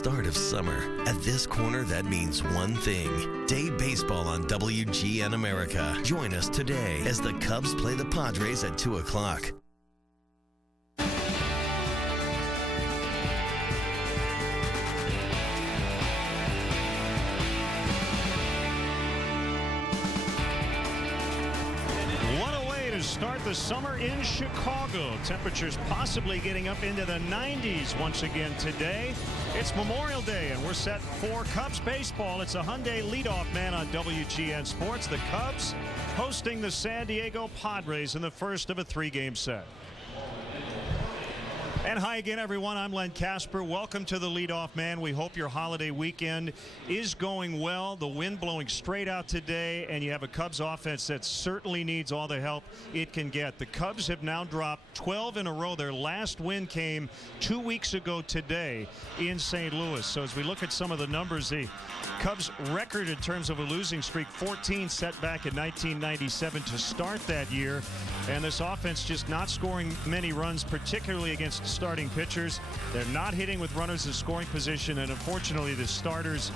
start of summer. At this corner, that means one thing. Day baseball on WGN America. Join us today as the Cubs play the Padres at 2 o'clock. Start the summer in Chicago. Temperatures possibly getting up into the 90s once again today. It's Memorial Day, and we're set for Cubs baseball. It's a Hyundai leadoff man on WGN Sports. The Cubs hosting the San Diego Padres in the first of a three-game set. And hi again, everyone. I'm Len Casper. Welcome to the leadoff man. We hope your holiday weekend is going well. The wind blowing straight out today, and you have a Cubs offense that certainly needs all the help it can get. The Cubs have now dropped 12 in a row. Their last win came 2 weeks ago today in St. Louis. So as we look at some of the numbers, the Cubs record in terms of a losing streak, 14 set back in 1997 to start that year. And this offense just not scoring many runs, particularly against starting pitchers. They're not hitting with runners in scoring position, and unfortunately the starters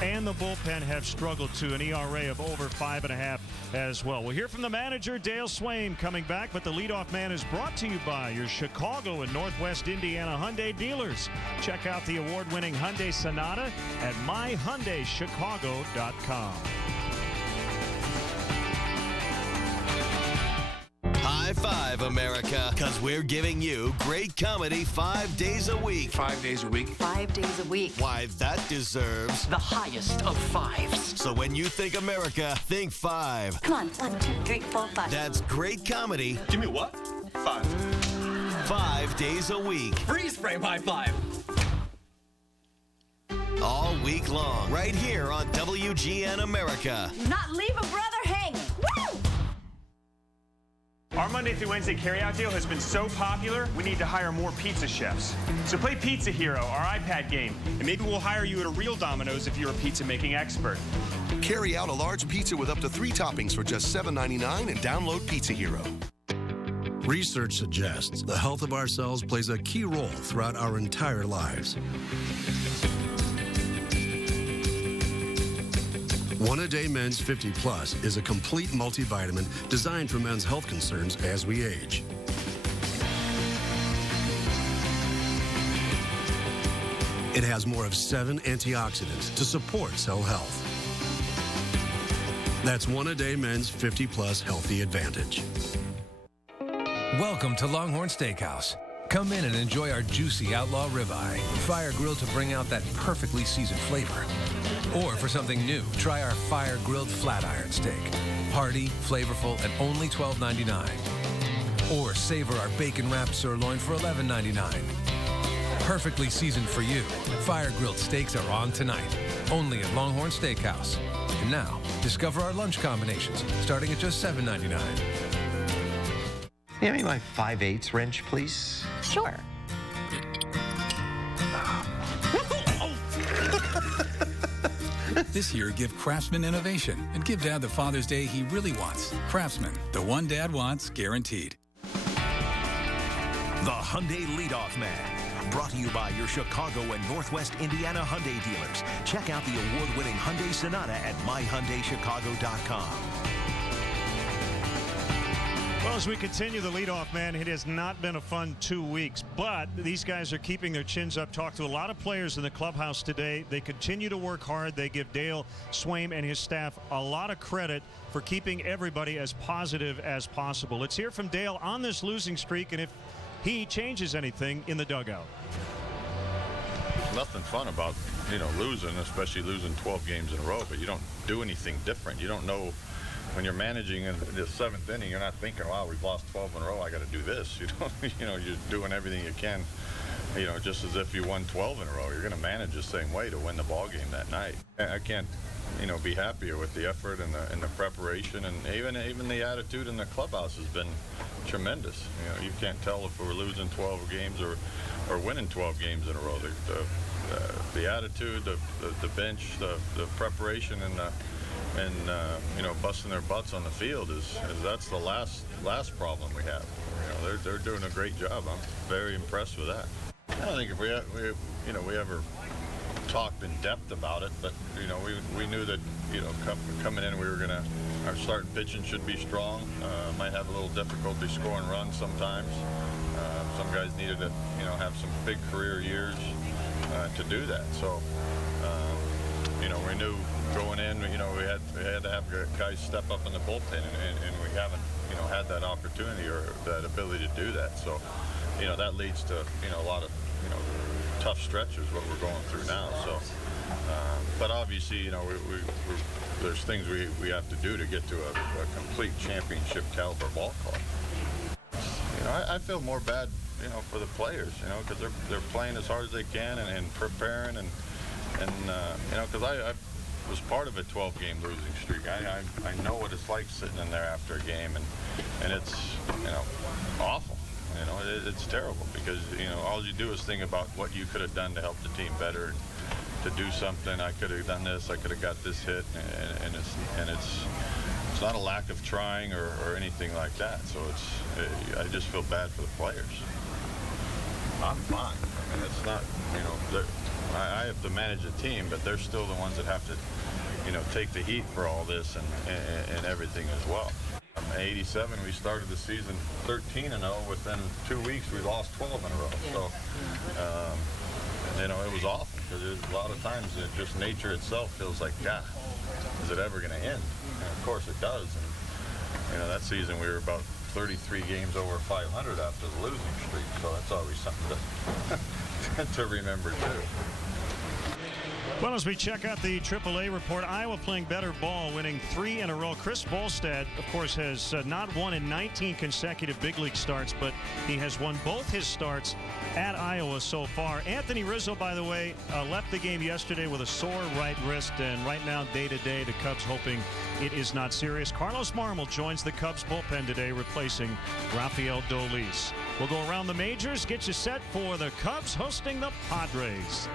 and the bullpen have struggled to an ERA of over 5.5 as well. We'll hear from the manager, Dale Swaim, coming back, but the leadoff man is brought to you by your Chicago and Northwest Indiana Hyundai dealers. Check out the award-winning Hyundai Sonata at myhyundaichicago.com. High five, America, because we're giving you great comedy 5 days a week. 5 days a week? 5 days a week. Why, that deserves the highest of fives. So when you think America, think 5. Come on, 1, 2, 3, 4, 5. That's great comedy. Give me what? 5. 5 days a week. Freeze frame high five. All week long, right here on WGN America. Do not leave a brother hanging. Woo! Our Monday through Wednesday carryout deal has been so popular, we need to hire more pizza chefs. So play Pizza Hero, our iPad game, and maybe we'll hire you at a real Domino's if you're a pizza-making expert. Carry out a large pizza with up to 3 toppings for just $7.99 and download Pizza Hero. Research suggests the health of our cells plays a key role throughout our entire lives. One A Day Men's 50 Plus is a complete multivitamin designed for men's health concerns as we age. It has more of 7 antioxidants to support cell health. That's One A Day Men's 50 Plus Healthy Advantage. Welcome to Longhorn Steakhouse. Come in and enjoy our juicy outlaw ribeye, fire grilled to bring out that perfectly seasoned flavor. Or for something new, try our fire grilled flat iron steak. Hearty, flavorful, and only $12.99. Or savor our bacon wrapped sirloin for $11.99. Perfectly seasoned for you. Fire grilled steaks are on tonight, only at Longhorn Steakhouse. And now, discover our lunch combinations, starting at just $7.99. Give me my 5/8 wrench, please. Sure. This year, give Craftsman innovation and give Dad the Father's Day he really wants. Craftsman, the one Dad wants, guaranteed. The Hyundai Leadoff Man. Brought to you by your Chicago and Northwest Indiana Hyundai dealers. Check out the award-winning Hyundai Sonata at myhyundaichicago.com. Well, as we continue the leadoff man, it has not been a fun 2 weeks, but these guys are keeping their chins up. Talked to a lot of players in the clubhouse today. They continue to work hard. They give Dale Swaim and his staff a lot of credit for keeping everybody as positive as possible. Let's hear from Dale on this losing streak and if he changes anything in the dugout. Nothing fun about, losing, especially losing 12 games in a row, but you don't do anything different. You don't know. When you're managing in the 7th inning, you're not thinking, wow, we've lost 12 in a row, I got to do this. You're doing everything you can, just as if you won 12 in a row. You're going to manage the same way to win the ball game that night. I can't, be happier with the effort and the preparation, and even the attitude in the clubhouse has been tremendous. You can't tell if we're losing 12 games or winning 12 games in a row. The attitude, the bench, the preparation, and busting their butts on the field that's the last problem we have. They're doing a great job. I'm very impressed with that. I don't think if we ever talked in depth about it, but we knew that coming in we were gonna, our starting pitching should be strong. Might have a little difficulty scoring runs sometimes. Some guys needed to have some big career years to do that. So we knew going in, we had to have guys step up in the bullpen, and we haven't had that opportunity or that ability to do that. So that leads to a lot of tough stretches what we're going through now. So but obviously there's things we have to do to get to a complete championship caliber ball club. I feel more bad for the players, because they're playing as hard as they can and preparing and because I was part of a 12-game losing streak. I know what it's like sitting in there after a game, and it's awful. It's terrible because all you do is think about what you could have done to help the team better, to do something. I could have done this. I could have got this hit, and it's not a lack of trying or anything like that. So I just feel bad for the players. I'm fine. I mean, it's not I have to manage a team, but they're still the ones that have to take the heat for all this and everything as well. In 87, we started the season 13-0. Within 2 weeks, we lost 12 in a row. So, it was awful because a lot of times just nature itself feels like, God, is it ever going to end? And of course it does. And, that season we were about 33 games over 500 after the losing streak. So that's always something to remember, too. Well, as we check out the AAA report, Iowa playing better ball, winning 3 in a row. Chris Volstad, of course, has not won in 19 consecutive big league starts, but he has won both his starts at Iowa so far. Anthony Rizzo, by the way, left the game yesterday with a sore right wrist, and right now, day-to-day, the Cubs hoping it is not serious. Carlos Marmol joins the Cubs bullpen today, replacing Rafael Dolis. We'll go around the majors, get you set for the Cubs hosting the Padres.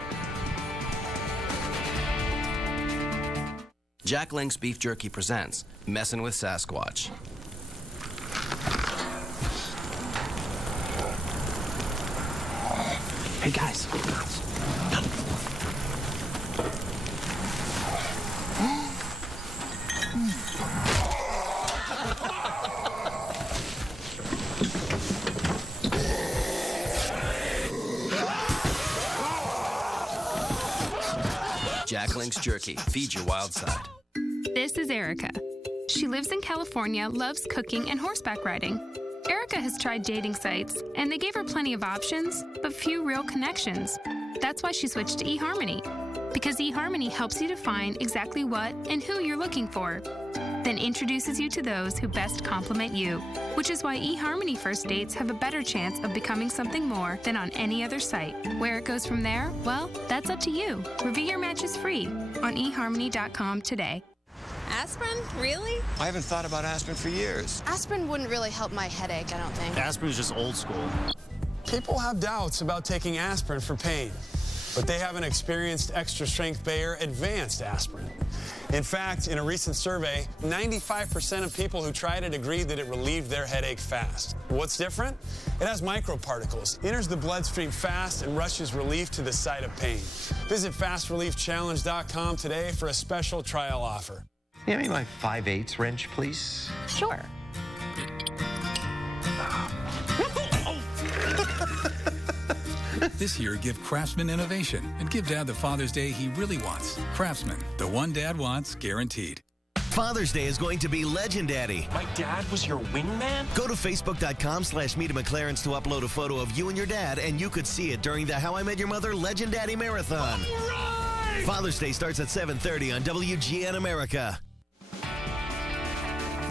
Jack Link's Beef Jerky presents Messin' with Sasquatch. Hey guys. Jack Link's Jerky. Feed your wild side. This is Erica. She lives in California, loves cooking and horseback riding. Erica has tried dating sites, and they gave her plenty of options, but few real connections. That's why she switched to eHarmony. Because eHarmony helps you define exactly what and who you're looking for, then introduces you to those who best complement you, which is why eHarmony first dates have a better chance of becoming something more than on any other site. Where it goes from there, well, that's up to you. Review your matches free on eHarmony.com today. Aspirin? Really? I haven't thought about aspirin for years. Aspirin wouldn't really help my headache, I don't think. Aspirin is just old school. People have doubts about taking aspirin for pain, but they haven't experienced Extra Strength Bayer Advanced Aspirin. In fact, in a recent survey, 95% of people who tried it agreed that it relieved their headache fast. What's different? It has microparticles, enters the bloodstream fast, and rushes relief to the site of pain. Visit FastReliefChallenge.com today for a special trial offer. Yeah, maybe like 5/8 wrench, please. Sure. This year, give Craftsman innovation and give Dad the Father's Day he really wants. Craftsman, the one Dad wants, guaranteed. Father's Day is going to be legendary. My dad was your wingman? Go to Facebook.com/Meet at McLaren's to upload a photo of you and your dad, and you could see it during the How I Met Your Mother Legend Daddy Marathon. All right! Father's Day starts at 7:30 on WGN America.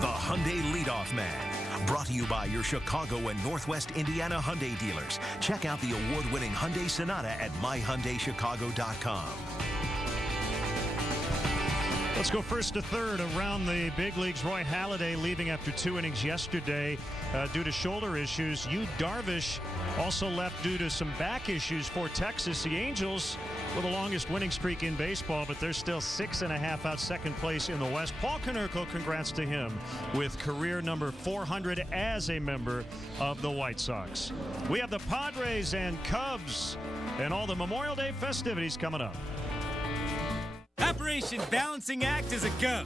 The Hyundai Leadoff Man. Brought to you by your Chicago and Northwest Indiana Hyundai dealers. Check out the award-winning Hyundai Sonata at myhyundaichicago.com. Let's go first to third around the big leagues. Roy Halladay leaving after 2 innings yesterday due to shoulder issues. Yu Darvish also left due to some back issues for Texas. The Angels with the longest winning streak in baseball, but they're still 6.5 out second place in the West. Paul Konerko, congrats to him with career number 400 as a member of the White Sox. We have the Padres and Cubs and all the Memorial Day festivities coming up. Operation Balancing Act is a go.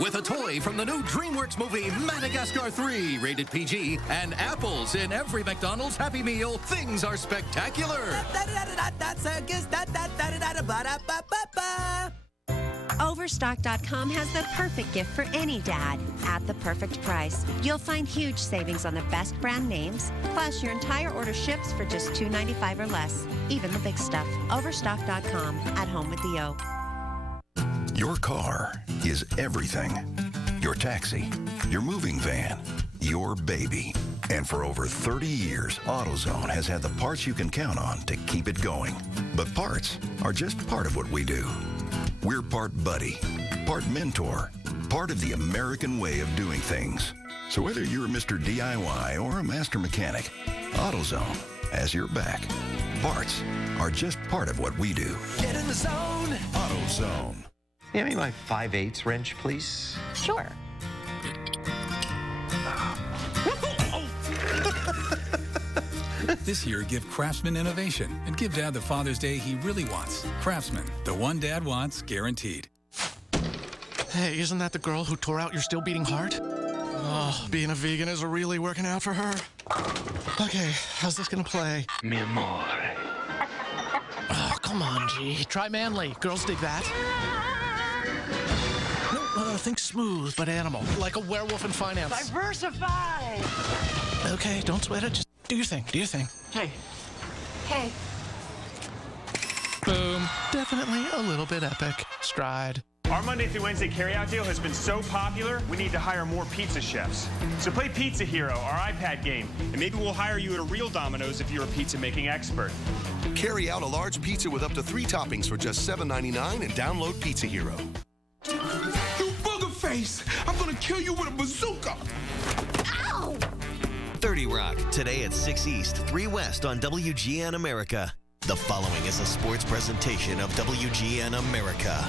With a toy from the new DreamWorks movie Madagascar 3, rated PG, and apples in every McDonald's Happy Meal, things are spectacular. Overstock.com has the perfect gift for any dad at the perfect price. You'll find huge savings on the best brand names, plus your entire order ships for just $2.95 or less, even the big stuff. Overstock.com, at home with the O. Your car is everything. Your taxi, your moving van, your baby. And for over 30 years, AutoZone has had the parts you can count on to keep it going. But parts are just part of what we do. We're part buddy, part mentor, part of the American way of doing things. So whether you're Mr. DIY or a master mechanic, AutoZone has your back. Parts are just part of what we do. Get in the zone. AutoZone. Give me my 5/8 wrench, please. Sure. This year, give Craftsman innovation and give Dad the Father's Day he really wants. Craftsman, the one Dad wants, guaranteed. Hey, isn't that the girl who tore out your still beating heart? Oh, being a vegan is really working out for her. Okay, how's this gonna play? Mi amore. Oh, come on, G. Try manly. Girls dig that. No, think smooth, but animal. Like a werewolf in finance. Diversify! Okay, don't sweat it. Just do your thing. Do your thing. Hey. Hey. Boom. Definitely a little bit epic. Stride. Our Monday through Wednesday carryout deal has been so popular, we need to hire more pizza chefs. So play Pizza Hero, our iPad game, and maybe we'll hire you at a real Domino's if you're a pizza-making expert. Carry out a large pizza with up to 3 toppings for just $7.99 and download Pizza Hero. You booger face! I'm gonna kill you with a bazooka! Ow! 30 Rock, today at 6 East, 3 West on WGN America. The following is a sports presentation of WGN America.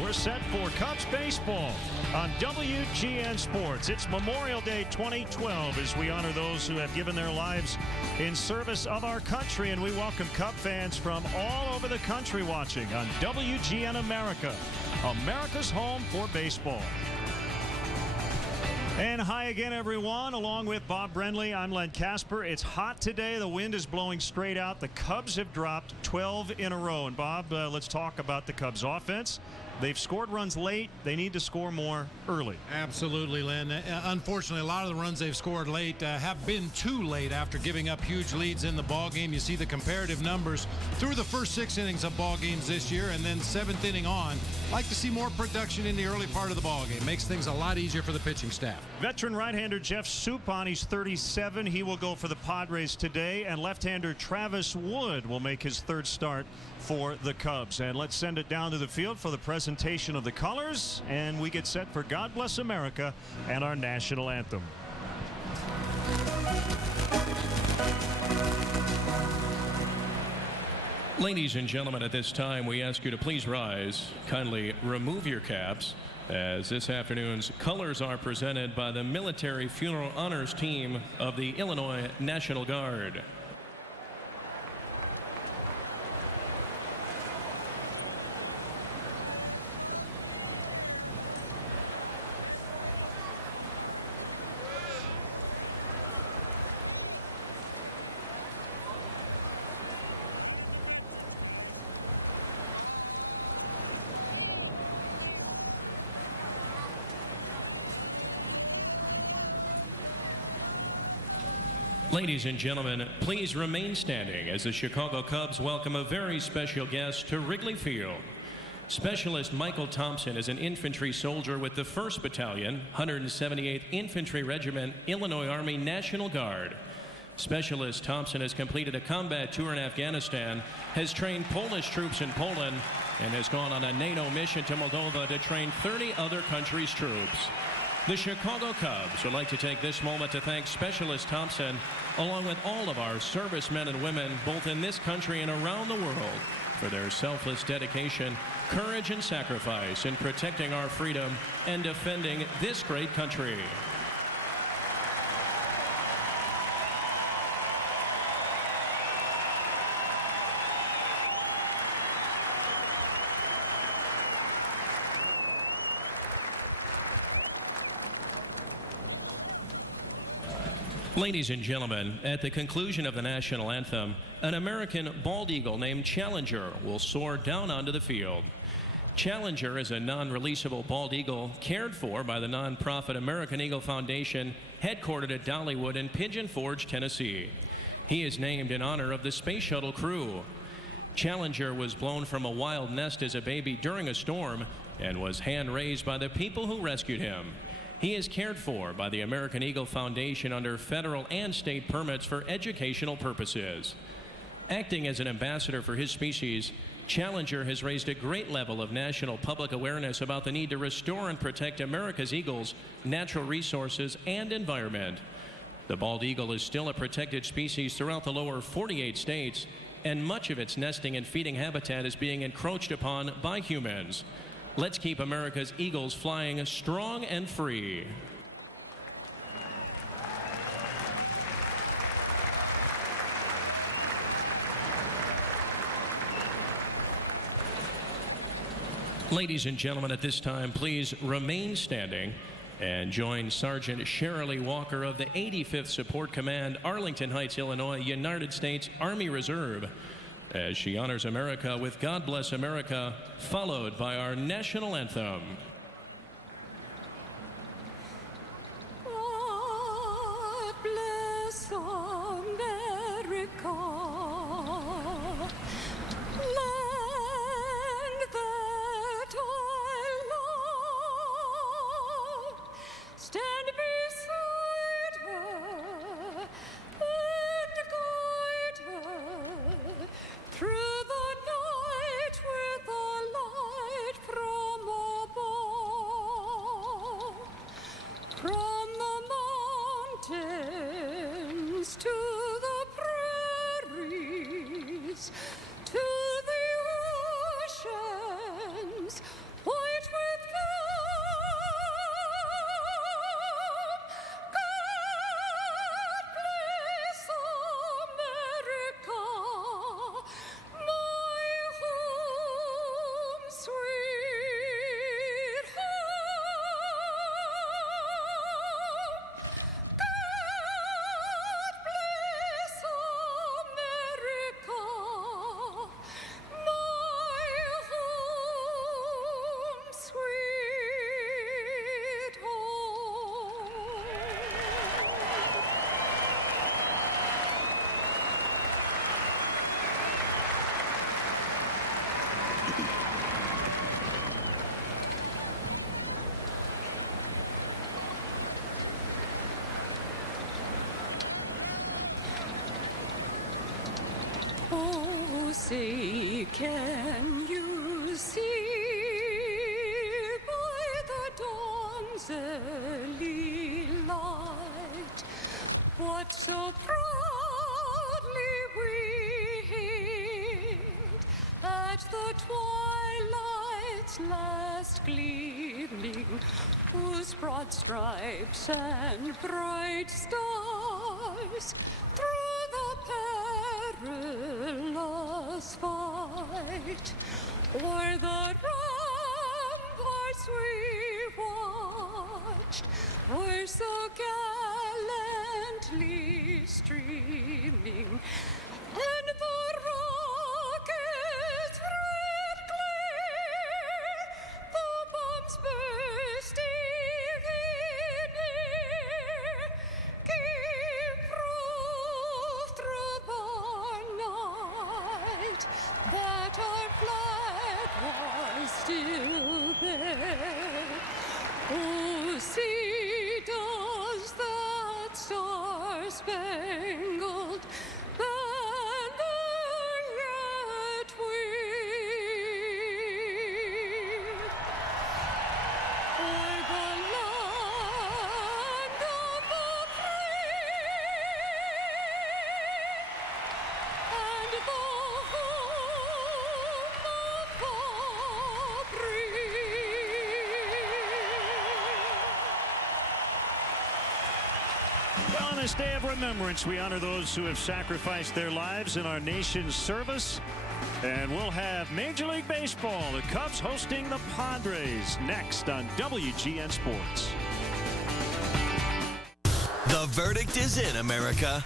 We're set for Cubs baseball on WGN Sports. It's Memorial Day 2012 as we honor those who have given their lives in service of our country, and we welcome Cub fans from all over the country watching on WGN America, America's home for baseball. And hi again, everyone. Along with Bob Brenly, I'm Len Casper. It's hot today. The wind is blowing straight out. The Cubs have dropped 12 in a row. And Bob, let's talk about the Cubs offense. They've scored runs late. They need to score more early. Absolutely, Len. Unfortunately, a lot of the runs they've scored late have been too late after giving up huge leads in the ballgame. You see the comparative numbers through the first 6 innings of ball games this year, and then 7th inning on. Like to see more production in the early part of the ballgame. Makes things a lot easier for the pitching staff. Veteran right-hander Jeff Suppan, he's 37. He will go for the Padres today, and left-hander Travis Wood will make his 3rd start for the Cubs. And let's send it down to the field for the presentation of the colors, and we get set for God Bless America and our national anthem. Ladies and gentlemen, at this time we ask you to please rise, kindly remove your caps, as this afternoon's colors are presented by the Military Funeral Honors Team of the Illinois National Guard. Ladies and gentlemen, please remain standing as the Chicago Cubs welcome a very special guest to Wrigley Field. Specialist Michael Thompson is an infantry soldier with the 1st Battalion, 178th Infantry Regiment, Illinois Army National Guard. Specialist Thompson has completed a combat tour in Afghanistan, has trained Polish troops in Poland, and has gone on a NATO mission to Moldova to train 30 other countries' troops. The Chicago Cubs would like to take this moment to thank Specialist Thompson, along with all of our servicemen and women, both in this country and around the world, for their selfless dedication, courage, and sacrifice in protecting our freedom and defending this great country. Ladies and gentlemen, at the conclusion of the national anthem, an American bald eagle named Challenger will soar down onto the field. Challenger is a non-releasable bald eagle cared for by the nonprofit American Eagle Foundation, headquartered at Dollywood in Pigeon Forge, Tennessee. He is named in honor of the space shuttle crew. Challenger was blown from a wild nest as a baby during a storm and was hand-raised by the people who rescued him. He is cared for by the American Eagle Foundation under federal and state permits for educational purposes. Acting as an ambassador for his species, Challenger has raised a great level of national public awareness about the need to restore and protect America's eagles, natural resources, and environment. The bald eagle is still a protected species throughout the lower 48 states, and much of its nesting and feeding habitat is being encroached upon by humans. Let's keep America's eagles flying strong and free. Ladies and gentlemen, at this time, please remain standing and join Sergeant Shirley Walker of the 85th Support Command, Arlington Heights, Illinois, United States Army Reserve, as she honors America with God Bless America, followed by our national anthem. God bless America, land that I love. Stand beside her and guide her through the night with a light from above. From the mountains to the prairies, to the oceans, white with foam. God bless America, my home, sweet home. God bless America, my home, sweet home. Oh, say, can you see by the dawn's early light what so proudly we hailed at the twilight's last gleaming, whose broad stripes and bright stars through the perilous fight o'er the ramparts we watched were so gallantly streaming, and the rocket's red glare, the bombs bursting in air, gave proof through the night that our flag was Well, on this day of remembrance, we honor those who have sacrificed their lives in our nation's service. And we'll have Major League Baseball, the Cubs hosting the Padres, next on WGN Sports. The verdict is in, America.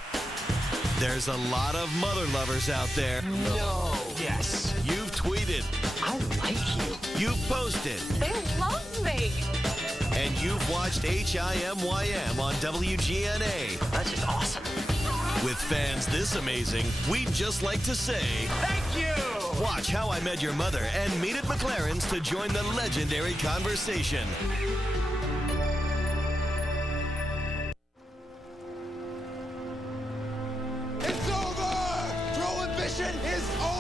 There's a lot of mother lovers out there. No. Yes. You've tweeted. I like you. You've posted. They love me. And you've watched HIMYM on WGNA. That's just awesome. With fans this amazing, we'd just like to say... Thank you! Watch How I Met Your Mother and meet at McLaren's to join the legendary conversation. It's over! Prohibition is over!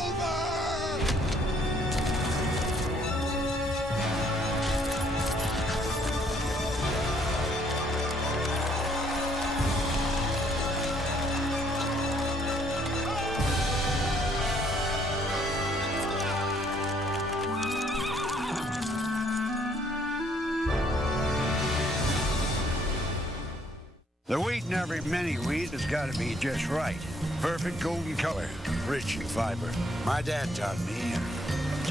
The wheat in every mini wheat has got to be just right. Perfect golden color, rich in fiber. My dad taught me, and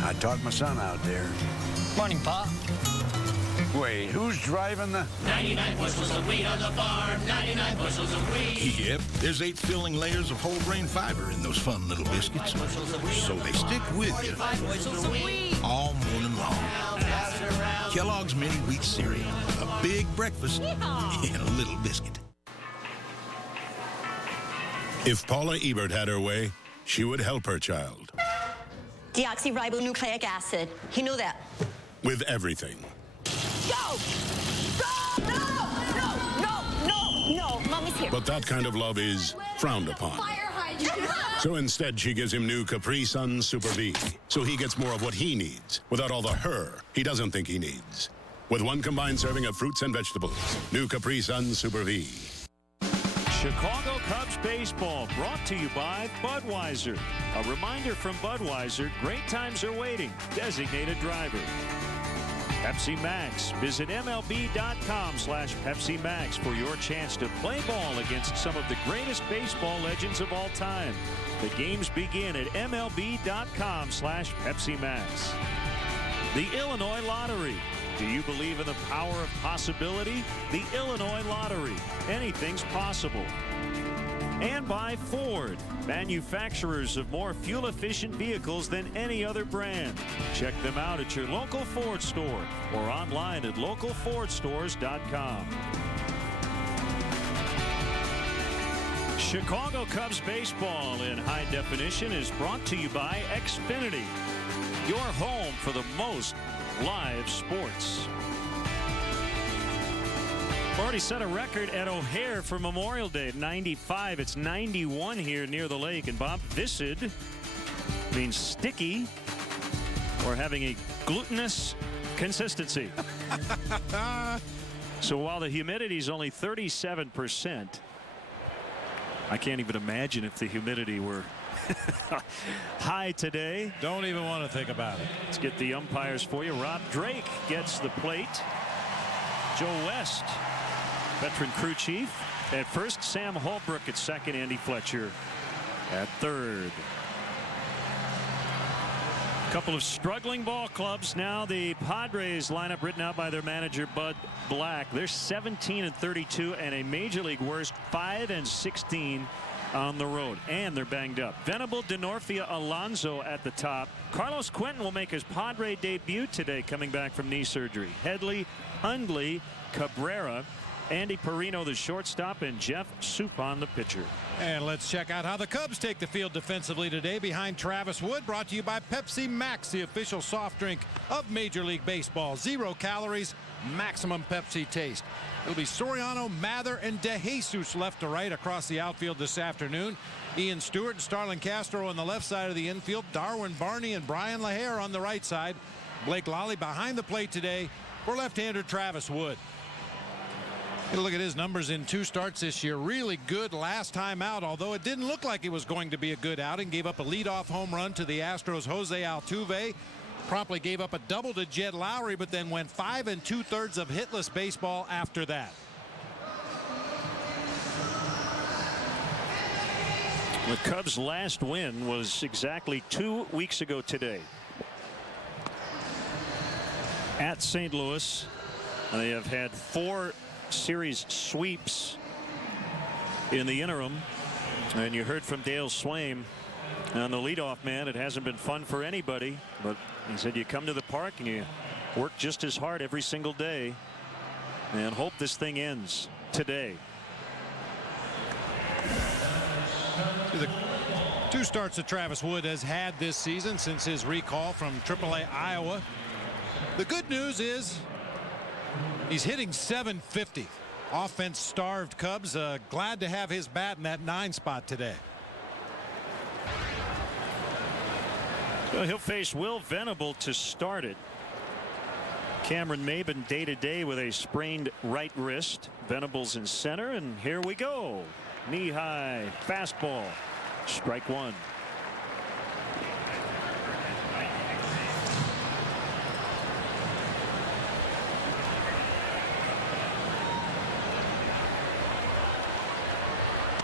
I taught my son out there. Morning, Pa. Wait, who's driving the... 99 bushels of wheat on the farm, 99 bushels of wheat. Yep, there's 8 filling layers of whole grain fiber in those fun little biscuits. So they stick with you all morning long. Kellogg's Mini Wheat Cereal. A big breakfast in a little biscuit. If Paula Ebert had her way, she would help her child. Deoxyribonucleic acid. He knew that. With everything. Go! Go! No! Mommy's here. But that kind of love is frowned upon. So instead, she gives him new Capri Sun Super V. So he gets more of what he needs, without all the her he doesn't think he needs. With one combined serving of fruits and vegetables. New Capri Sun Super V. Chicago Cubs baseball brought to you by Budweiser. A reminder from Budweiser, great times are waiting. Designated driver. Pepsi Max. Visit MLB.com/Pepsi Max for your chance to play ball against some of the greatest baseball legends of all time. The games begin at MLB.com/Pepsi Max. The Illinois Lottery. Do you believe in the power of possibility? The Illinois Lottery. Anything's possible. And by Ford, manufacturers of more fuel-efficient vehicles than any other brand. Check them out at your local Ford store or online at localfordstores.com. Chicago Cubs baseball in high definition is brought to you by Xfinity, your home for the most live sports. Already set a record at O'Hare for Memorial Day, 95. It's 91 here near the lake. And Bob, viscid means sticky or having a glutinous consistency. So while the humidity is only 37%, I can't even imagine if the humidity were high today. Don't even want to think about it. Let's get the umpires for you. Rob Drake gets the plate. Joe West, veteran crew chief at first. Sam Holbrook at second. Andy Fletcher at third. Couple of struggling ball clubs now. The Padres lineup written out by their manager Bud Black. They're 17-32 and a major league worst 5-16 on the road, and they're banged up. Venable, Denorfia, Alonso at the top. Carlos Quentin will make his Padre debut today, coming back from knee surgery. Headley, Hundley, Cabrera, Andy Perino the shortstop, and Jeff Suppan the pitcher. And let's check out how the Cubs take the field defensively today behind Travis Wood. Brought to you by Pepsi Max, the official soft drink of Major League Baseball. 0 calories, maximum Pepsi taste. It'll be Soriano, Mather, and DeJesus left to right across the outfield this afternoon. Ian Stewart and Starlin Castro on the left side of the infield. Darwin Barney and Brian LaHare on the right side. Blake Lally behind the plate today for left-hander Travis Wood. Look at his numbers in 2 starts this year. Really good last time out, although it didn't look like it was going to be a good outing. Gave up a leadoff home run to the Astros' Jose Altuve. Promptly gave up a double to Jed Lowry, but then went 5 2/3 of hitless baseball after that. The Cubs' last win was exactly 2 weeks ago today. At St. Louis, they have had 4 series sweeps in the interim. And you heard from Dale Swaim on the leadoff man. It hasn't been fun for anybody, but he said you come to the park and you work just as hard every single day and hope this thing ends today. The 2 starts that Travis Wood has had this season since his recall from AAA Iowa. The good news is he's hitting .750. Offense starved Cubs. Glad to have his bat in that 9 spot today. Well, he'll face Will Venable to start it. Cameron Maben day to day with a sprained right wrist. Venable's in center, and here we go. Knee high fastball. Strike 1.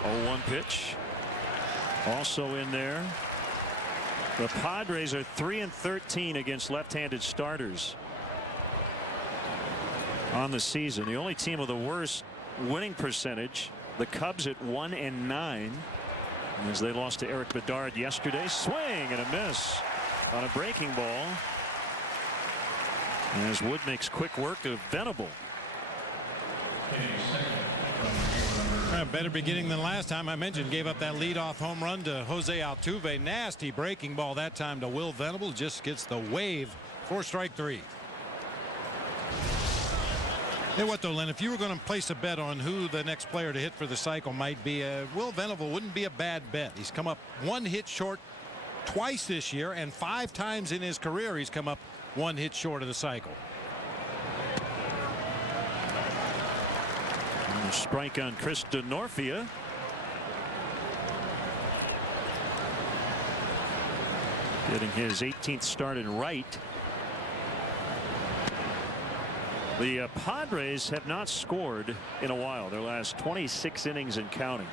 Oh, 1 pitch. Also in there. The Padres are 3-13 against left-handed starters on the season. The only team with the worst winning percentage, the Cubs at 1-9, as they lost to Eric Bedard yesterday. Swing and a miss on a breaking ball, as Wood makes quick work of Venable. Better beginning than last time. I mentioned gave up that leadoff home run to Jose Altuve. Nasty breaking ball that time to Will Venable. Just gets the wave for strike 3. Hey, what though, Len, if you were going to place a bet on who the next player to hit for the cycle might be, Will Venable wouldn't be a bad bet. He's come up 1 hit short twice this year, and 5 times in his career he's come up 1 hit short of the cycle. And a strike on Chris Denorfia. Getting his 18th start in right. The Padres have not scored in a while. Their last 26 innings and counting.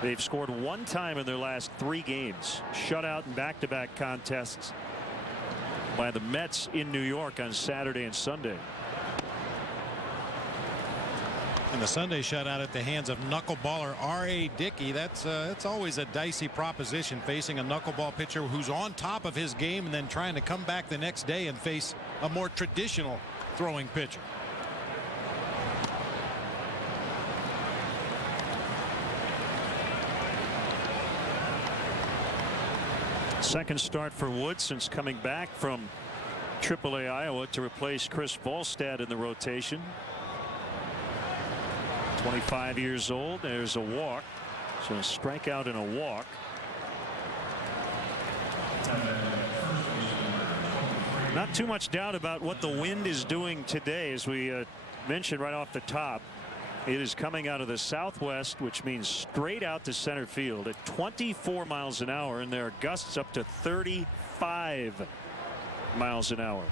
They've scored 1 time in their last 3 games. Shutout in back-to-back contests by the Mets in New York on Saturday and Sunday. And the Sunday shutout at the hands of knuckleballer R.A. Dickey. That's always a dicey proposition, facing a knuckleball pitcher who's on top of his game and then trying to come back the next day and face a more traditional throwing pitcher. Second start for Wood since coming back from AAA Iowa to replace Chris Volstad in the rotation. 25 years old. There's a walk. So a strikeout and a walk. Not too much doubt about what the wind is doing today. As we mentioned right off the top, it is coming out of the southwest, which means straight out to center field at 24 miles an hour, and there are gusts up to 35 miles an hour.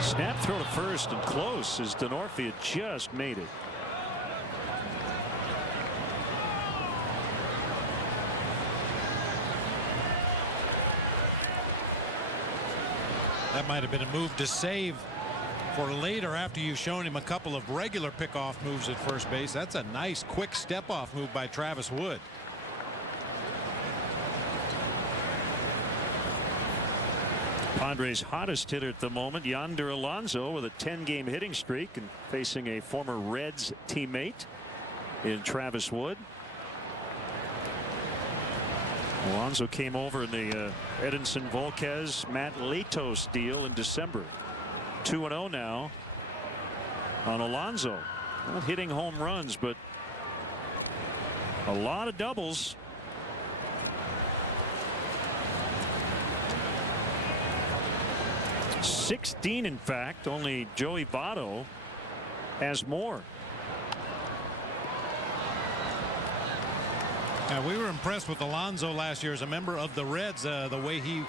Snap throw to first and close as Denorfia just made it. That might have been a move to save for later after you've shown him a couple of regular pickoff moves at first base. That's a nice quick step off move by Travis Wood. Padres' hottest hitter at the moment, Yonder Alonso, with a 10-game hitting streak and facing a former Reds teammate in Travis Wood. Alonso came over in the Edinson Volquez Matt Latos deal in December. 2-0 now on Alonso. Not hitting home runs, but a lot of doubles. .16 in fact. Only Joey Votto has more. We were impressed with Alonso last year as a member of the Reds, the way he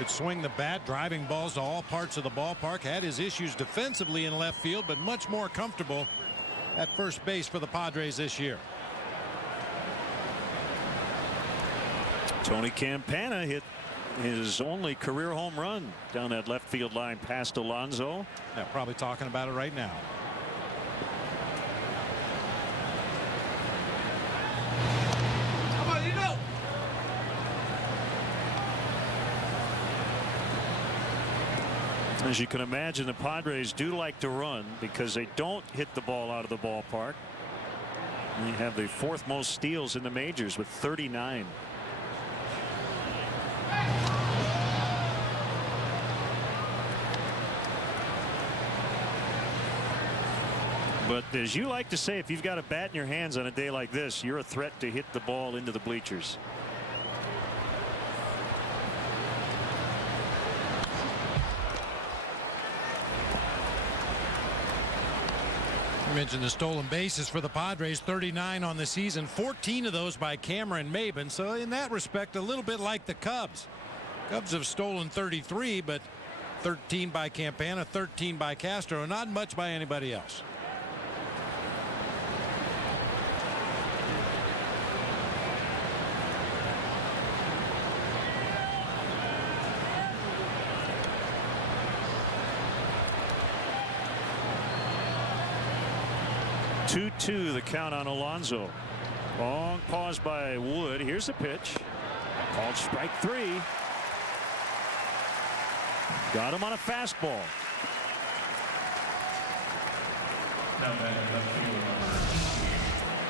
Could swing the bat, driving balls to all parts of the ballpark. Had his issues defensively in left field, but much more comfortable at first base for the Padres this year. Tony Campana hit his only career home run down that left field line past Alonso. Yeah, probably talking about it right now. Come on, you know. As you can imagine, the Padres do like to run because they don't hit the ball out of the ballpark. They have the 4th most steals in the majors with 39. But as you like to say, if you've got a bat in your hands on a day like this, you're a threat to hit the ball into the bleachers. You mentioned the stolen bases for the Padres, 39 on the season, 14 of those by Cameron Maybin. So in that respect, a little bit like the Cubs. Cubs have stolen 33, but 13 by Campana, 13 by Castro, not much by anybody else. Two the count on Alonso. Long pause by Wood. Here's the pitch. Called strike 3. Got him on a fastball.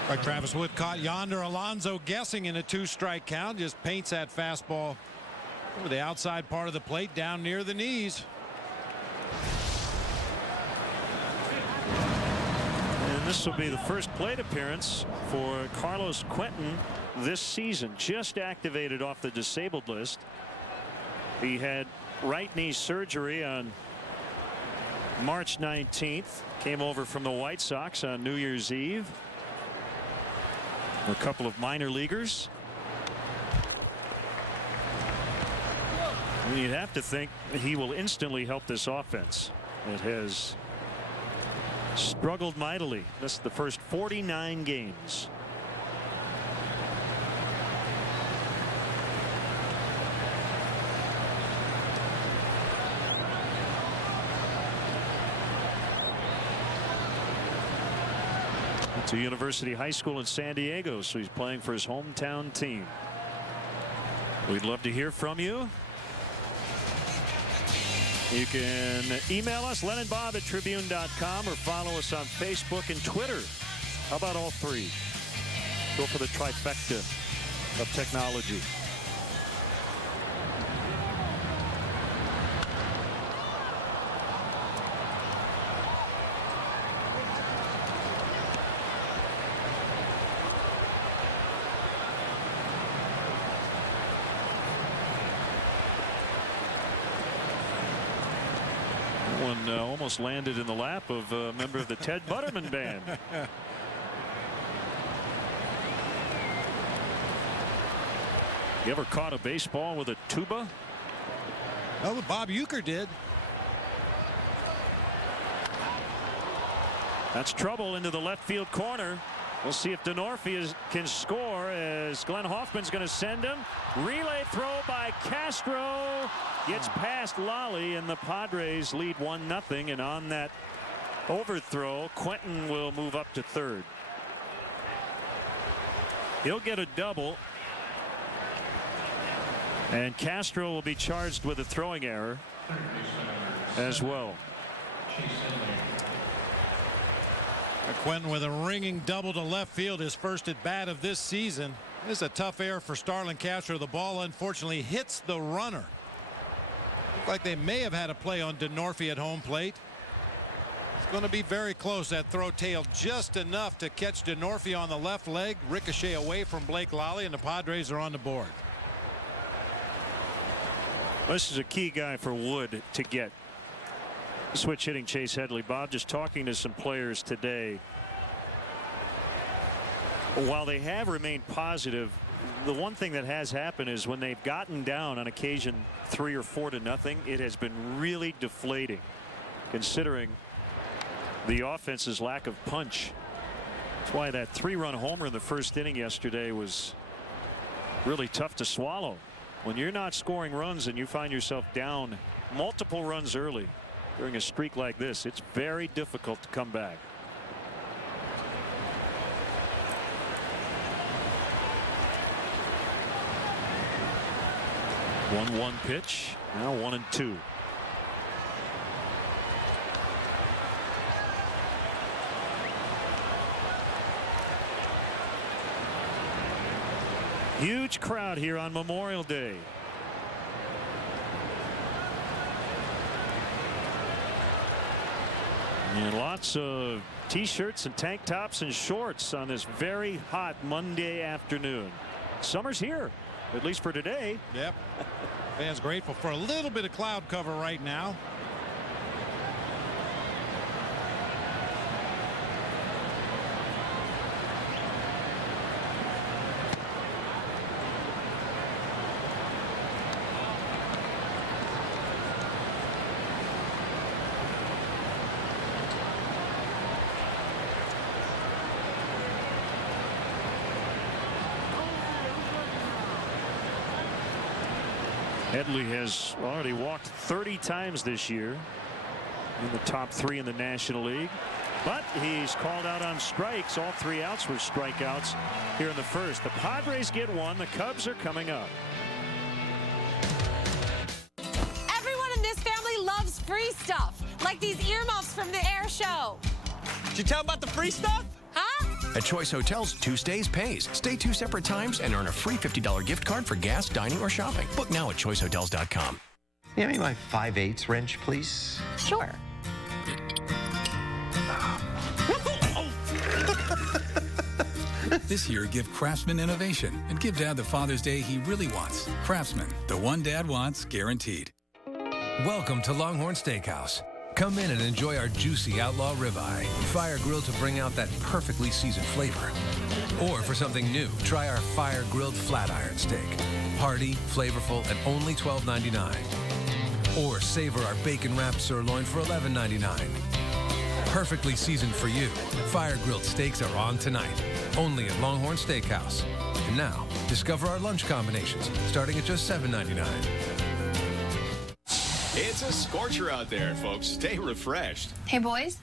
Like Travis Wood caught yonder. Alonso guessing in a 2-strike count. Just paints that fastball over the outside part of the plate down near the knees. This will be the first plate appearance for Carlos Quentin this season. Just activated off the disabled list. He had right knee surgery on March 19th. Came over from the White Sox on New Year's Eve. A couple of minor leaguers. And you'd have to think he will instantly help this offense. It has struggled mightily. This is the first 49 games. It's a University High School in San Diego, so he's playing for his hometown team. We'd love to hear from you. You can email us, LennonBob@Tribune.com, or follow us on Facebook and Twitter. How about all 3? Go for the trifecta of technology. One almost landed in the lap of a member of the Ted Butterman band. You ever caught a baseball with a tuba? Oh, Bob Uecker did. That's trouble into the left field corner. We'll see if DeNorfia can score as Glenn Hoffman's going to send him. Relay throw by Castro. Gets past Lally, and the Padres lead 1-0. And on that overthrow, Quentin will move up to third. He'll get a double. And Castro will be charged with a throwing error as well. Quentin with a ringing double to left field, his first at bat of this season. This is a tough error for Starlin Castro. The ball unfortunately hits the runner. Looked like they may have had a play on DeNorfia at home plate. It's going to be very close. That throw tailed just enough to catch DeNorfia on the left leg, ricochet away from Blake Lally, and the Padres are on the board. This is a key guy for Wood to get. Switch hitting Chase Headley. Bob, just talking to some players today. While they have remained positive the one thing that has happened is when they've gotten down on occasion 3 or 4 to nothing, it has been really deflating, considering the offense's lack of punch. That's why that 3-run homer in the first inning yesterday was really tough to swallow. When you're not scoring runs and you find yourself down multiple runs early during a streak like this, it's very difficult to come back. 1-1 pitch. Now 1-2. Huge crowd here on Memorial Day. And lots of t-shirts and tank tops and shorts on this very hot Monday afternoon. Summer's here, at least for today. Yep. Fans grateful for a little bit of cloud cover right now. Headley has already walked 30 times this year, in the top 3 in the National League, but he's called out on strikes. All 3 outs were strikeouts here in the first. The Padres get 1. The Cubs are coming up. Everyone in this family loves free stuff, like these earmuffs from the air show. Did you tell about the free stuff? Huh? At Choice Hotels, 2 stays pays. Stay 2 separate times and earn a free $50 gift card for gas, dining, or shopping. Book now at choicehotels.com. Give me my 5/8 wrench, please. Sure. This year, give Craftsman innovation and give Dad the Father's Day he really wants. Craftsman, the one Dad wants, guaranteed. Welcome to Longhorn Steakhouse. Come in and enjoy our juicy outlaw ribeye, fire grilled to bring out that perfectly seasoned flavor. Or for something new, try our fire grilled flat iron steak. Hearty, flavorful, and only $12.99. Or savor our bacon wrapped sirloin for $11.99. Perfectly seasoned for you. Fire grilled steaks are on tonight, only at Longhorn Steakhouse. And now, discover our lunch combinations, starting at just $7.99. It's a scorcher out there, folks. Stay refreshed. Hey, boys,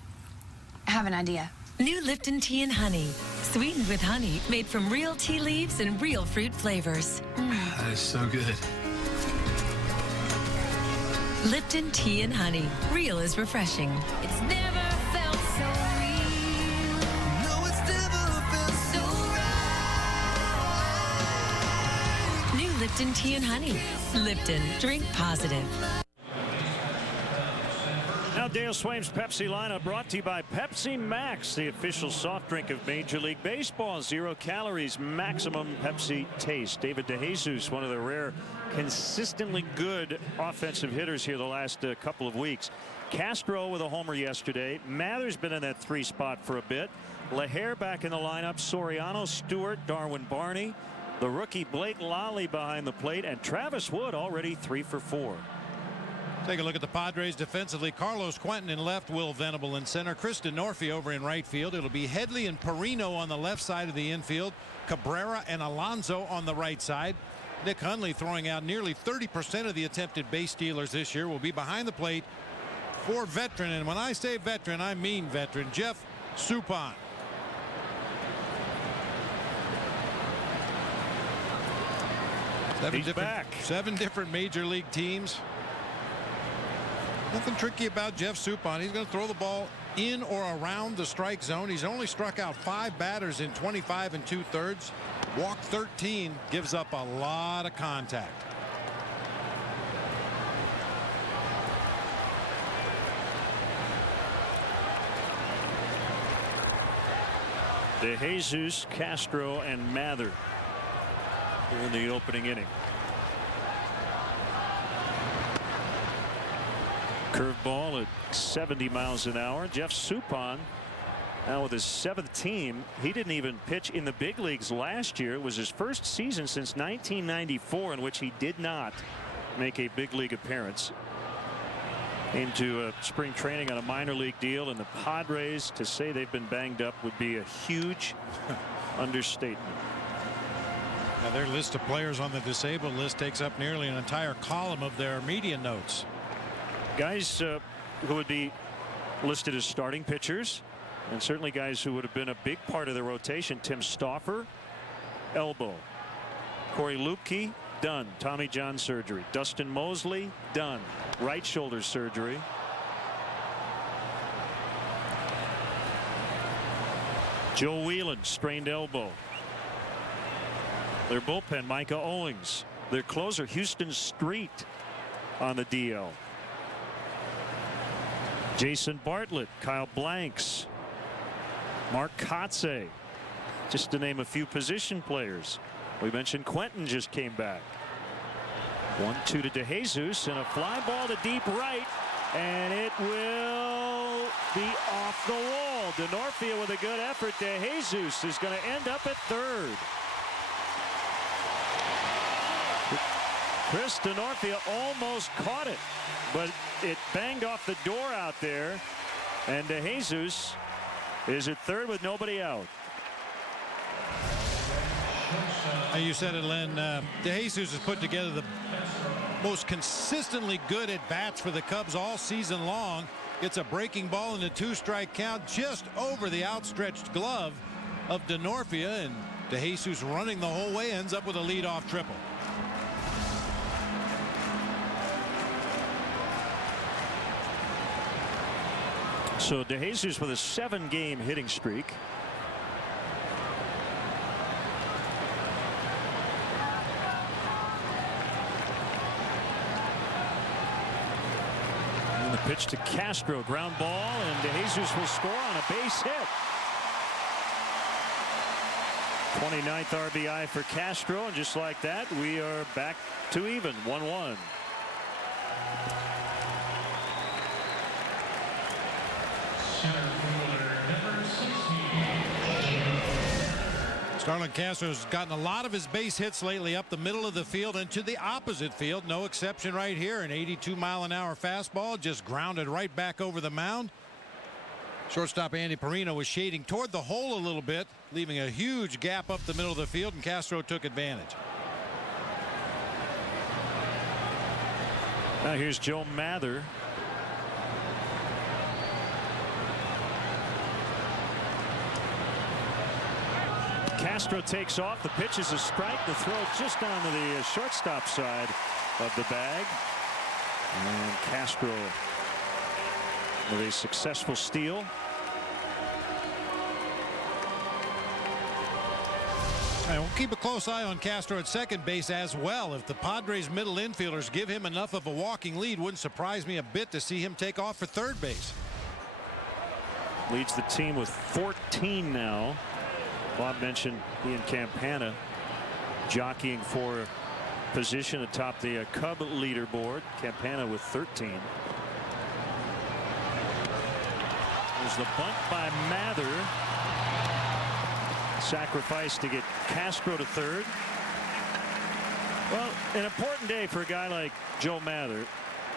I have an idea. New Lipton Tea and Honey. Sweetened with honey, made from real tea leaves and real fruit flavors. That is so good. Lipton Tea and Honey. Real is refreshing. It's never felt so real. No, it's never felt so right. New Lipton Tea and Honey. Lipton. Drink positive. Now Dale Swaim's Pepsi lineup brought to you by Pepsi Max, the official soft drink of Major League Baseball. 0 calories, maximum Pepsi taste. David DeJesus, one of the rare consistently good offensive hitters here the last couple of weeks. Castro with a homer yesterday. Mather's been in that 3 spot for a bit. LaHair back in the lineup. Soriano, Stewart, Darwin Barney, the rookie Blake Lally behind the plate, and Travis Wood already 3 for 4. Take a look at the Padres defensively. Carlos Quentin in left, Will Venable in center, Kristen Norfie over in right field. It'll be Headley and Perino on the left side of the infield, Cabrera and Alonso on the right side. Nick Hundley, throwing out nearly 30% of the attempted base stealers this year, will be behind the plate for veteran, and when I say veteran, I mean veteran, Jeff Suppan. Seven different major league teams. Nothing tricky about Jeff Suppan. He's going to throw the ball in or around the strike zone. He's only struck out 5 batters in 25 2/3. Walked 13. Gives up a lot of contact. DeJesus, Castro, and Mather in the opening inning. Curveball at 70 miles an hour. Jeff Suppan Now with his 7th team, he didn't even pitch in the big leagues last year. It was his first season since 1994 in which he did not make a big league appearance. Into spring training on a minor league deal, and the Padres, to say they've been banged up would be a huge understatement. Now their list of players on the disabled list takes up nearly an entire column of their media notes. Guys who would be listed as starting pitchers, and certainly guys who would have been a big part of the rotation. Tim Stauffer, elbow. Corey Lupke, done. Tommy John surgery. Dustin Mosley, done. Right shoulder surgery. Joe Whelan, strained elbow. Their bullpen, Micah Owings. Their closer, Houston Street, on the DL. Jason Bartlett, Kyle Blanks, Mark Kotze, just to name a few position players. We mentioned Quentin just came back. 1-2 to DeJesus, and a fly ball to deep right, and it will be off the wall. Denorfia with a good effort. DeJesus is going to end up at third. Chris Denorfia almost caught it, but it banged off the door out there, and DeJesus is at third with nobody out. You said it, Len. DeJesus has put together the most consistently good at bats for the Cubs all season long. Gets a breaking ball in a 2-strike count just over the outstretched glove of Denorfia, and DeJesus running the whole way ends up with a leadoff triple. So DeJesus with a 7-game hitting streak. And the pitch to Castro, ground ball, and DeJesus will score on a base hit. 29th RBI for Castro, and just like that, we are back to even, 1-1. Starlin Castro's gotten a lot of his base hits lately up the middle of the field and to the opposite field. No exception right here. An 82-mile-an-hour fastball just grounded right back over the mound. Shortstop Andy Perino was shading toward the hole a little bit, leaving a huge gap up the middle of the field, and Castro took advantage. Now here's Joe Mather. Castro takes off. The pitch is a strike. The throw just onto the shortstop side of the bag. And Castro with a successful steal. And we'll keep a close eye on Castro at second base as well. If the Padres middle infielders give him enough of a walking lead, wouldn't surprise me a bit to see him take off for third base. Leads the team with 14 now. Bob mentioned Ian Campana jockeying for position atop the Cub leaderboard. Campana with 13. There's the bunt by Mather. Sacrifice to get Castro to third. Well, an important day for a guy like Joe Mather.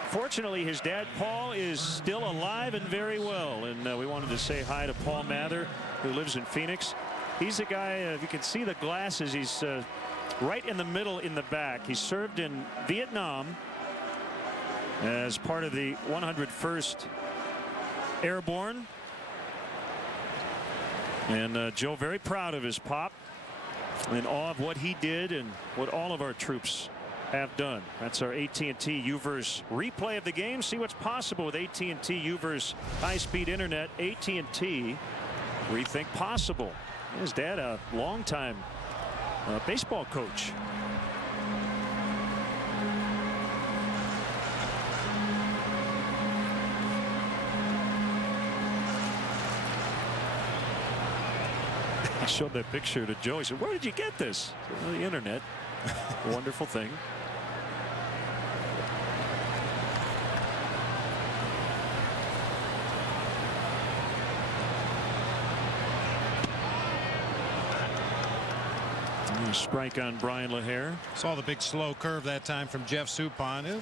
Fortunately, his dad, Paul, is still alive and very well. And we wanted to say hi to Paul Mather, who lives in Phoenix. He's a guy, you can see the glasses. He's right in the middle in the back. He served in Vietnam as part of the 101st Airborne. And Joe very proud of his pop, in awe of what he did and what all of our troops have done. That's our AT&T UVerse replay of the game. See what's possible with AT&T UVerse high-speed internet. AT&T, rethink possible. His dad, a longtime baseball coach. I showed that picture to Joe. He said, "Where did you get this?" I said, "Oh, the internet." Wonderful thing. Strike on Brian LaHare. Saw the big slow curve that time from Jeff Suppan. He'll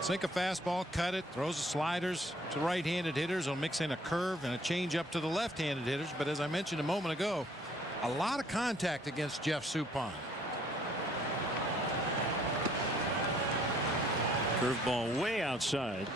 sink a fastball, cut it, throws the sliders to right-handed hitters. He'll mix in a curve and a change up to the left-handed hitters. But as I mentioned a moment ago, a lot of contact against Jeff Suppan. Curveball way outside.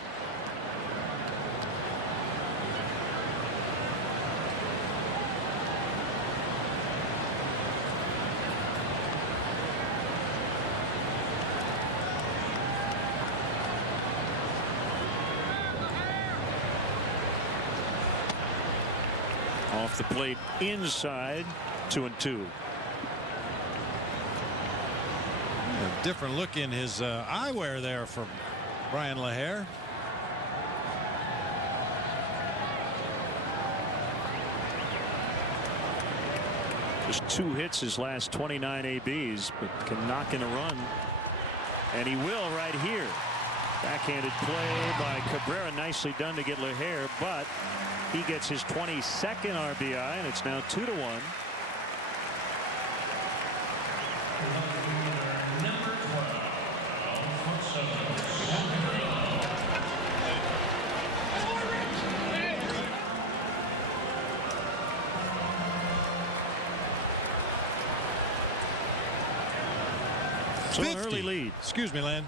Off the plate inside, 2-2. A different look in his eyewear there from Brian LaHare. Just 2 hits his last 29 ABs, but can knock in a run. And he will right here. Backhanded play by Cabrera. Nicely done to get LaHare, but he gets his 22nd RBI, and it's now 2-1. So an early lead. Excuse me, Len.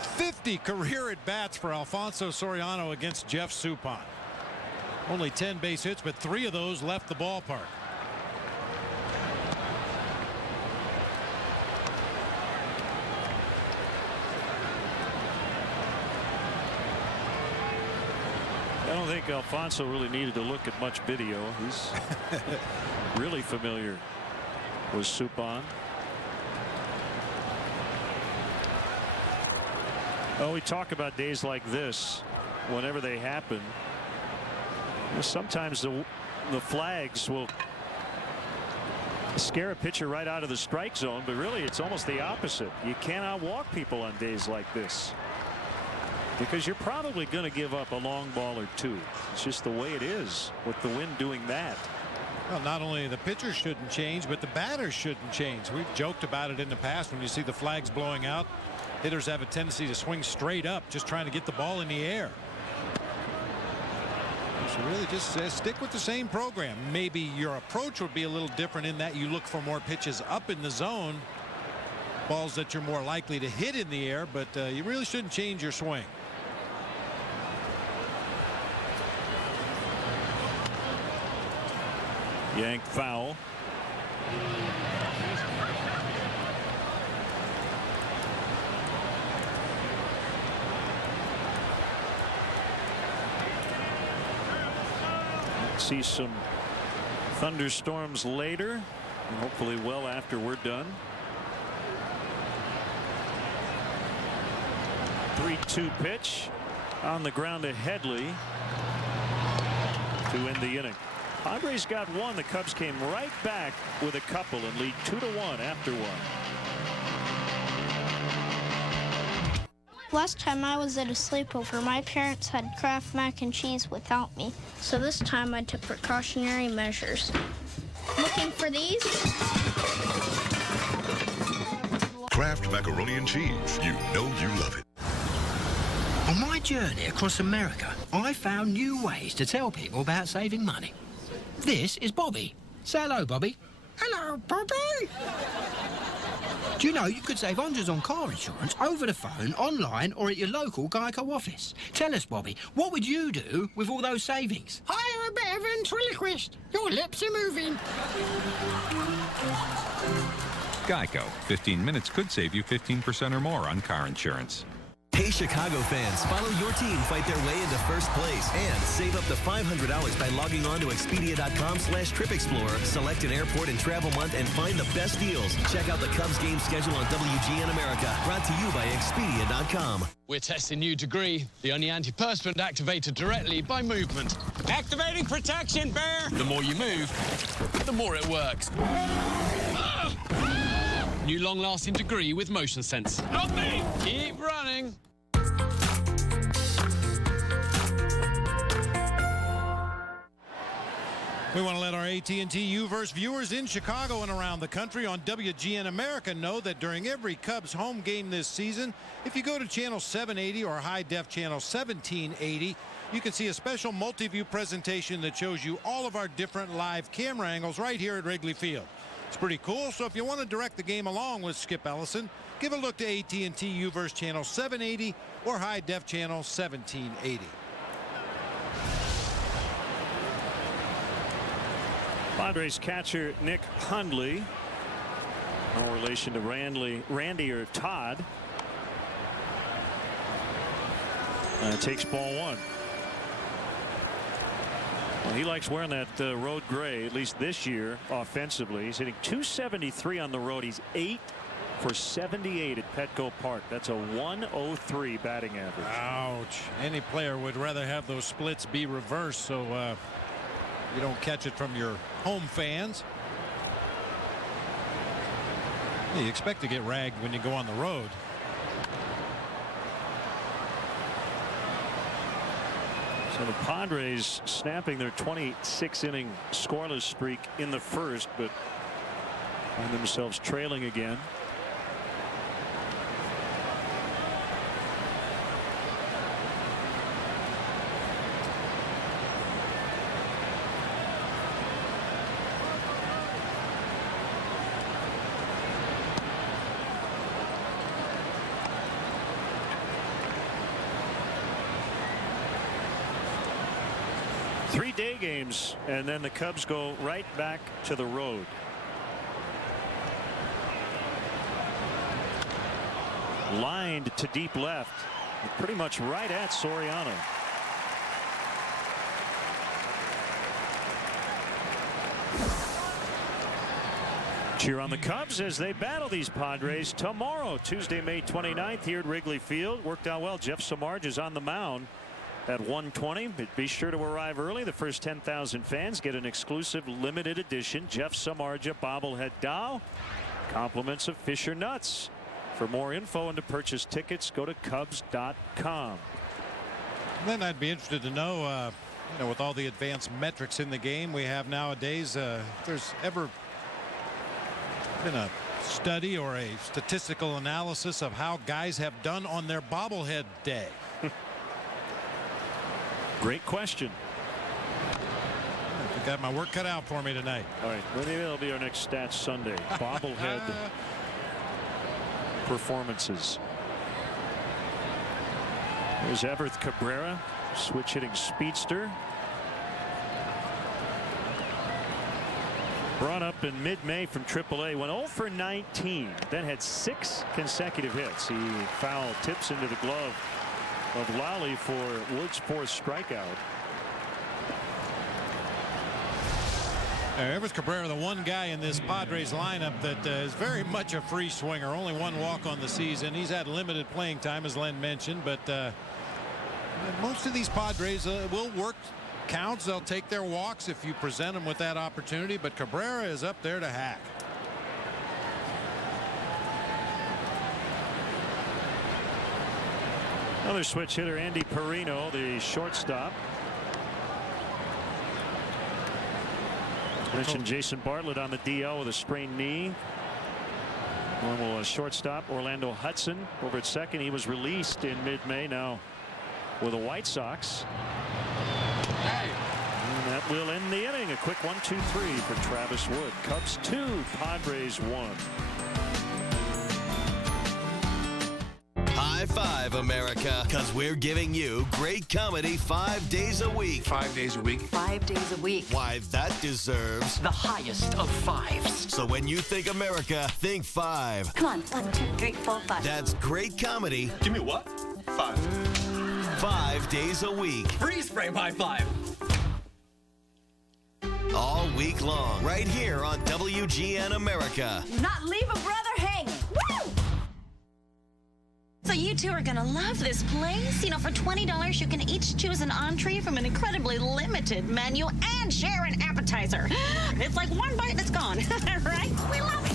50 career at bats for Alfonso Soriano against Jeff Suppan. Only 10 base hits, but 3 of those left the ballpark. I don't think Alfonso really needed to look at much video. He's really familiar with Suppan. Oh, we talk about days like this whenever they happen. Sometimes the flags will scare a pitcher right out of the strike zone, but really it's almost the opposite. You cannot walk people on days like this because you're probably going to give up a long ball or 2. It's just the way it is with the wind doing that. Well, not only the pitcher shouldn't change, but the batters shouldn't change. We've joked about it in the past. When you see the flags blowing out, hitters have a tendency to swing straight up, just trying to get the ball in the air. So really just stick with the same program. Maybe your approach would be a little different in that you look for more pitches up in the zone, balls that you're more likely to hit in the air, but you really shouldn't change your swing. Yank foul. See some thunderstorms later, and hopefully well after we're done. 3-2 pitch on the ground to Headley to end the inning. Padres got 1. The Cubs came right back with a couple and lead 2-1 after 1. Last time I was at a sleepover, my parents had Kraft mac and cheese without me. So this time I took precautionary measures. Looking for these? Kraft macaroni and cheese. You know you love it. On my journey across America, I found new ways to tell people about saving money. This is Bobby. Say hello, Bobby. Hello, Bobby. Do you know you could save hundreds on car insurance over the phone, online, or at your local Geico office? Tell us, Bobby, what would you do with all those savings? I am a bit of a ventriloquist. Your lips are moving. Geico. 15 minutes could save you 15% or more on car insurance. Hey, Chicago fans, follow your team fight their way into first place and save up to $500 by logging on to Expedia.com/Trip Explorer, select an airport and travel month, and find the best deals. Check out the Cubs game schedule on WGN America, brought to you by Expedia.com. We're testing new Degree, the only antiperspirant activated directly by movement. Activating protection, Bear! The more you move, the more it works. New long-lasting Degree with motion sense. Not me! Keep running. We want to let our AT&T U-verse viewers in Chicago and around the country on WGN America know that during every Cubs home game this season, if you go to channel 780 or high-def channel 1780, you can see a special multi-view presentation that shows you all of our different live camera angles right here at Wrigley Field. It's pretty cool, so if you want to direct the game along with Skip Ellison, give a look to AT&T U-verse channel 780 or high-def channel 1780. Padres catcher Nick Hundley, no relation to Randy or Todd, takes ball one. Well, he likes wearing that road gray, at least this year, offensively. He's hitting .273 on the road. He's 8 for 78 at Petco Park. That's a .103 batting average. Ouch. Any player would rather have those splits be reversed, so you don't catch it from your home fans. Yeah, you expect to get ragged when you go on the road. So the Padres snapping their 26-inning scoreless streak in the first, but find themselves trailing again. Three-day games, and then the Cubs go right back to the road. Lined to deep left, pretty much right at Soriano. Cheer on the Cubs as they battle these Padres tomorrow, Tuesday, May 29th, here at Wrigley Field. Worked out well. Jeff Samardzija is on the mound at 1:20. But be sure to arrive early. The first 10,000 fans get an exclusive limited edition Jeff Samardzija bobblehead doll. Compliments of Fisher Nuts. For more info and to purchase tickets, go to Cubs.com. Then I'd be interested to know, with all the advanced metrics in the game we have nowadays, if there's ever been a study or a statistical analysis of how guys have done on their bobblehead day. Great question. I got my work cut out for me tonight. All right, maybe that'll be our next Stats Sunday. Bobblehead performances. There's Everth Cabrera, switch hitting speedster. Brought up in mid-May from AAA, went 0 for 19, then had 6 consecutive hits. He foul tips into the glove of Lally for Wood's 4th strikeout. Everth Cabrera, the one guy in this Padres lineup that is very much a free swinger. Only 1 walk on the season. He's had limited playing time, as Len mentioned, but most of these Padres will work counts. They'll take their walks if you present them with that opportunity, but Cabrera is up there to hack. Another switch hitter, Andy Perino, the shortstop. Mentioned Jason Bartlett on the DL with a sprained knee. Normal shortstop Orlando Hudson over at second. He was released in mid-May, now with the White Sox. And that will end the inning. A quick 1-2-3 for Travis Wood. Cubs 2, Padres 1. High five, America, because we're giving you great comedy 5 days a week. 5 days a week. 5 days a week. Why, that deserves the highest of fives. So when you think America, think 5. Come on, 1, 2, 3, 4, 5. That's great comedy. Give me what? 5. 5 days a week. Freeze frame high five. All week long, right here on WGN America. Not leave a brother hanging. Woo! So you two are gonna love this place. You know, for $20, you can each choose an entree from an incredibly limited menu and share an appetizer. It's like one bite and it's gone, right? We love it.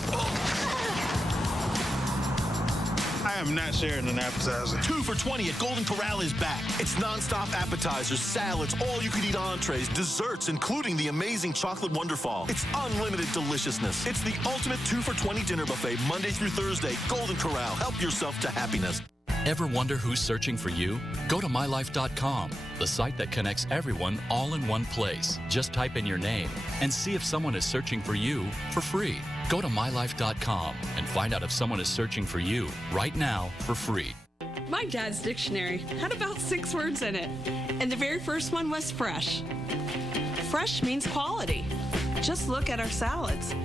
I am not sharing an appetizer. 2 for $20 at Golden Corral is back. It's non-stop appetizers, salads, all-you-can-eat entrees, desserts, including the amazing chocolate Wonderfall. It's unlimited deliciousness. It's the ultimate 2 for $20 dinner buffet, Monday through Thursday. Golden Corral. Help yourself to happiness. Ever wonder who's searching for you? Go to mylife.com, the site that connects everyone all in one place. Just type in your name and see if someone is searching for you for free. Go to mylife.com and find out if someone is searching for you right now for free. My dad's dictionary had about 6 words in it, and the very first one was fresh. Fresh means quality. Just look at our salads.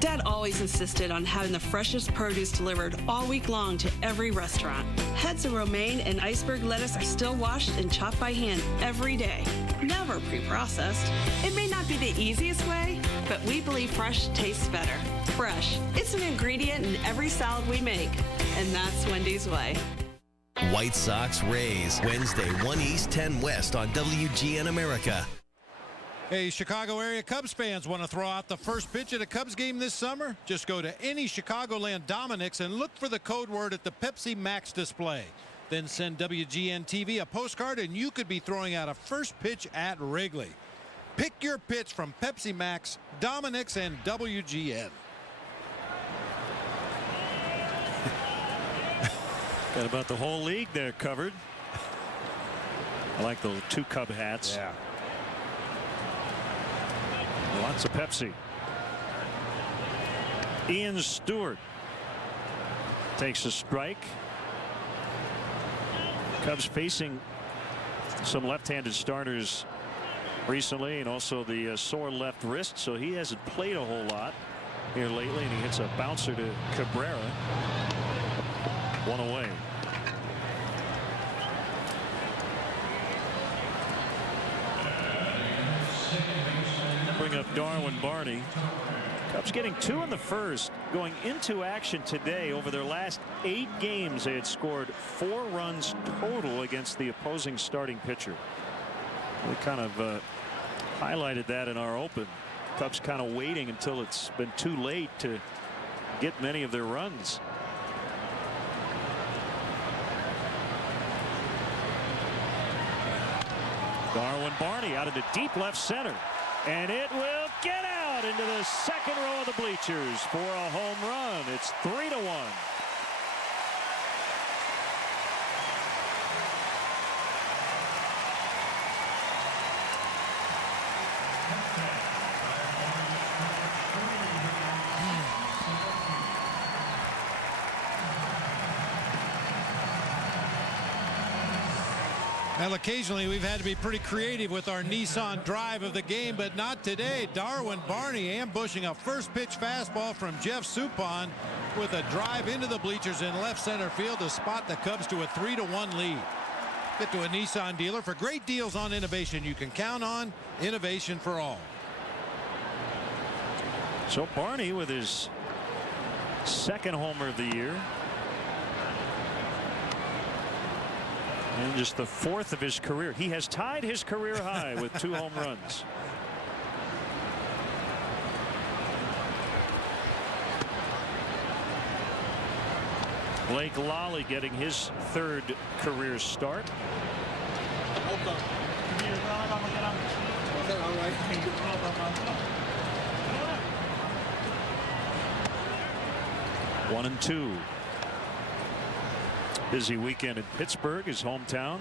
Dad always insisted on having the freshest produce delivered all week long to every restaurant. Heads of romaine and iceberg lettuce are still washed and chopped by hand every day, never pre-processed. It may not be the easiest way, but we believe fresh tastes better. Fresh, it's an ingredient in every salad we make, and that's Wendy's way. White Sox Rays, Wednesday, 1 East, 10 West on WGN America. Hey, Chicago area Cubs fans, want to throw out the first pitch at a Cubs game this summer? Just go to any Chicagoland Dominick's and look for the code word at the Pepsi Max display. Then send WGN TV a postcard and you could be throwing out a first pitch at Wrigley. Pick your pitch from Pepsi Max, Dominick's, and WGN. Got about the whole league there covered. I like the 2 Cub hats. Yeah. Lots of Pepsi. Ian Stewart takes a strike. Cubs facing some left-handed starters recently, and also the sore left wrist, so he hasn't played a whole lot here lately, and he hits a bouncer to Cabrera. 1 away. Bring up Darwin Barney. Cubs getting 2 in the first. Going into action today, over their last 8 games, they had scored 4 runs total against the opposing starting pitcher. We kind of highlighted that in our open. Cubs kind of waiting until it's been too late to get many of their runs. Darwin Barney out into deep left center. And it will get out into the second row of the bleachers for a home run. It's 3-1. Well, occasionally we've had to be pretty creative with our Nissan drive of the game, but not today. Darwin Barney ambushing a first pitch fastball from Jeff Suppan with a drive into the bleachers in left center field to spot the Cubs to a 3-1 lead. Get to a Nissan dealer for great deals on innovation you can count on. Innovation for all. So Barney with his second homer of the year. And just the 4th of his career. He has tied his career high with 2 home runs. Blake Lally getting his 3rd career start. One and 2. Busy weekend in Pittsburgh, his hometown.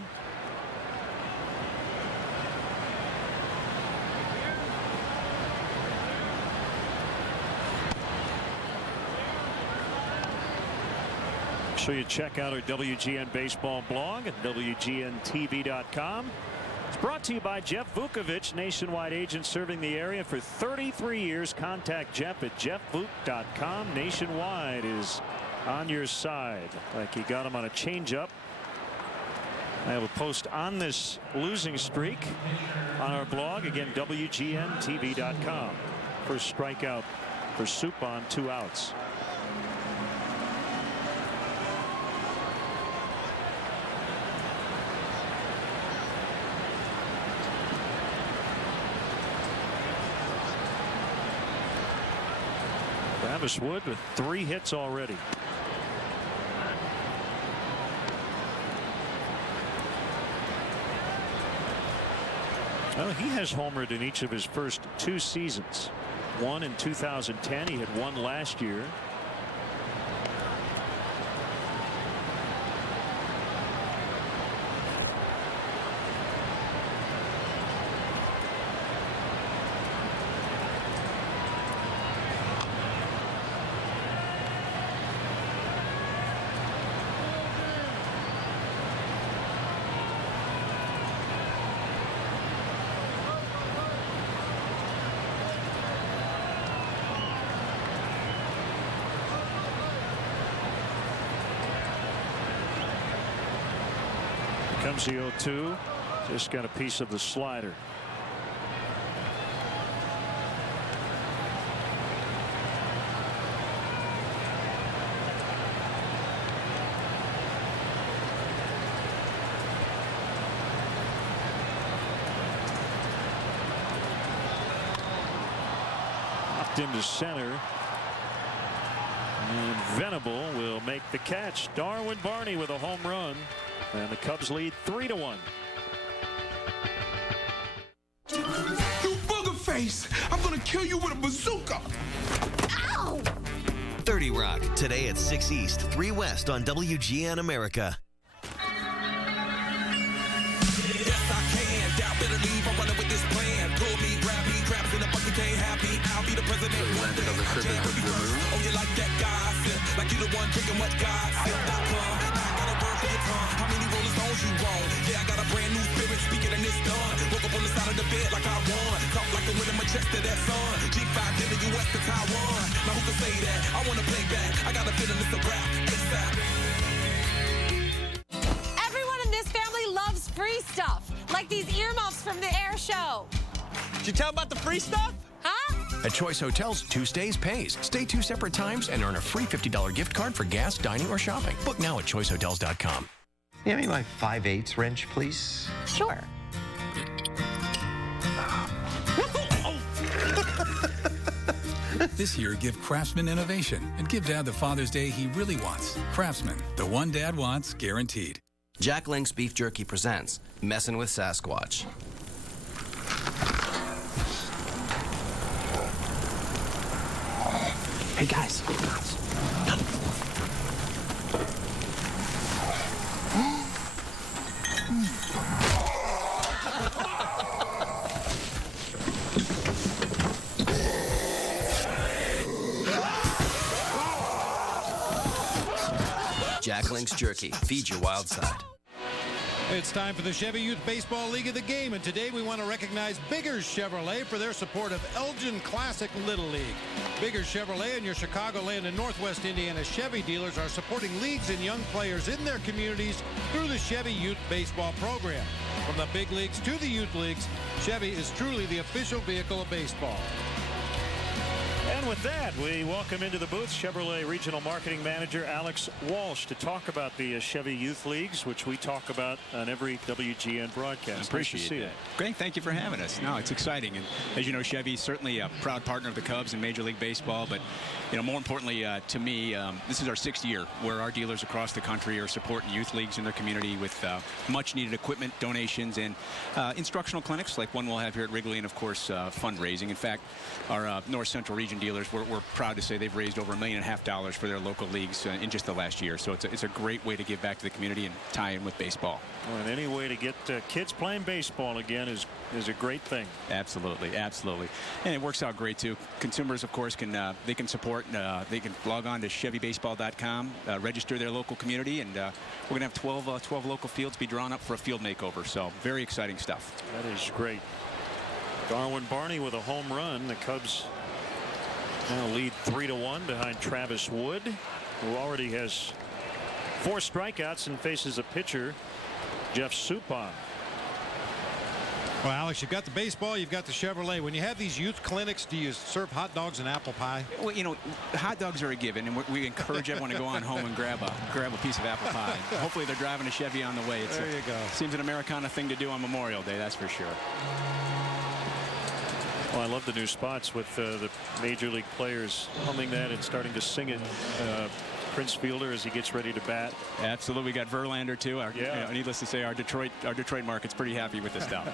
Make sure you check out our WGN baseball blog at WGNTV.com. It's brought to you by Jeff Vukovich, nationwide agent serving the area for 33 years. Contact Jeff at jeffvuk.com. Nationwide is on your side. Like he got him on a changeup. I have a post on this losing streak on our blog. Again, WGNTV.com. First strikeout for Suppan, 2 outs. Travis Wood with 3 hits already. Well, he has homered in each of his first 2 seasons. One in 2010. He had one last year. Comes the 0-2. Just got a piece of the slider. Knocked into center. And Venable will make the catch. Darwin Barney with a home run. And the Cubs lead 3-1. You booger face! I'm gonna kill you with a bazooka! Ow! 30 Rock, today at 6 East, 3 West on WGN America. Yes, I can. Doubt better leave. I'm running with this plan. Pull me, grab me, crabs in the bucket, can't have me. I'll be the president one day. Oh, you like that gossip? Like you the one drinking what gossip.com. How many Rolling Stones you want? Yeah, I got a brand new spirit speaking and it's done. Woke up on the side of the bed like I won. Talk like a winner, my chest to that sun. G5 in the US to Taiwan. Now who can say that? I want to play back. I got a feeling it's a rap. ASAP. Everyone in this family loves free stuff. Like these earmuffs from the air show. Did you tell about the free stuff? Huh? At Choice Hotels, 2 stays pays. Stay 2 separate times and earn a free $50 gift card for gas, dining, or shopping. Book now at choicehotels.com. Hand me my 5/8 wrench, please. Sure. This year, give Craftsman innovation and give Dad the Father's Day he really wants. Craftsman, the one Dad wants, guaranteed. Jack Link's Beef Jerky presents Messin' with Sasquatch. Hey, guys. Jack Link's Jerky. Feed your wild side. It's time for the Chevy Youth Baseball League of the Game, and today we want to recognize Biggers Chevrolet for their support of Elgin Classic Little League. Biggers Chevrolet and your Chicagoland and Northwest Indiana Chevy dealers are supporting leagues and young players in their communities through the Chevy Youth Baseball program. From the big leagues to the youth leagues, Chevy is truly the official vehicle of baseball. And with that, we welcome into the booth Chevrolet Regional Marketing Manager Alex Walsh to talk about the Chevy Youth Leagues, which we talk about on every WGN broadcast. Appreciate nice to see that. Great, thank you for having us. No, it's exciting, and as you know, Chevy's certainly a proud partner of the Cubs in Major League Baseball. But you know, more importantly to me, this is our 6th year where our dealers across the country are supporting youth leagues in their community with much-needed equipment, donations, and instructional clinics like one we'll have here at Wrigley, and of course fundraising. In fact, our North Central Region dealers, we're proud to say they've raised over $1.5 million for their local leagues in just the last year. So it's a great way to give back to the community and tie in with baseball. Well, and any way to get kids playing baseball again is a great thing. Absolutely, absolutely, and it works out great too. Consumers, of course, can support. They can log on to ChevyBaseball.com, register their local community, and we're going to have 12 local fields be drawn up for a field makeover. So very exciting stuff. That is great. Darwin Barney with a home run. The Cubs now lead 3-1 behind Travis Wood, who already has 4 strikeouts and faces a pitcher, Jeff Suppan. Well, Alex, you've got the baseball, you've got the Chevrolet. When you have these youth clinics, do you serve hot dogs and apple pie? Well, you know, hot dogs are a given, and we encourage everyone to go on home and grab a piece of apple pie. Hopefully they're driving a Chevy on the way. There you go. Seems an Americana thing to do on Memorial Day, that's for sure. Well, I love the new spots with the major league players humming that and starting to sing it. Prince Fielder as he gets ready to bat. Absolutely, we got Verlander too. Needless to say, our Detroit market's pretty happy with this stuff.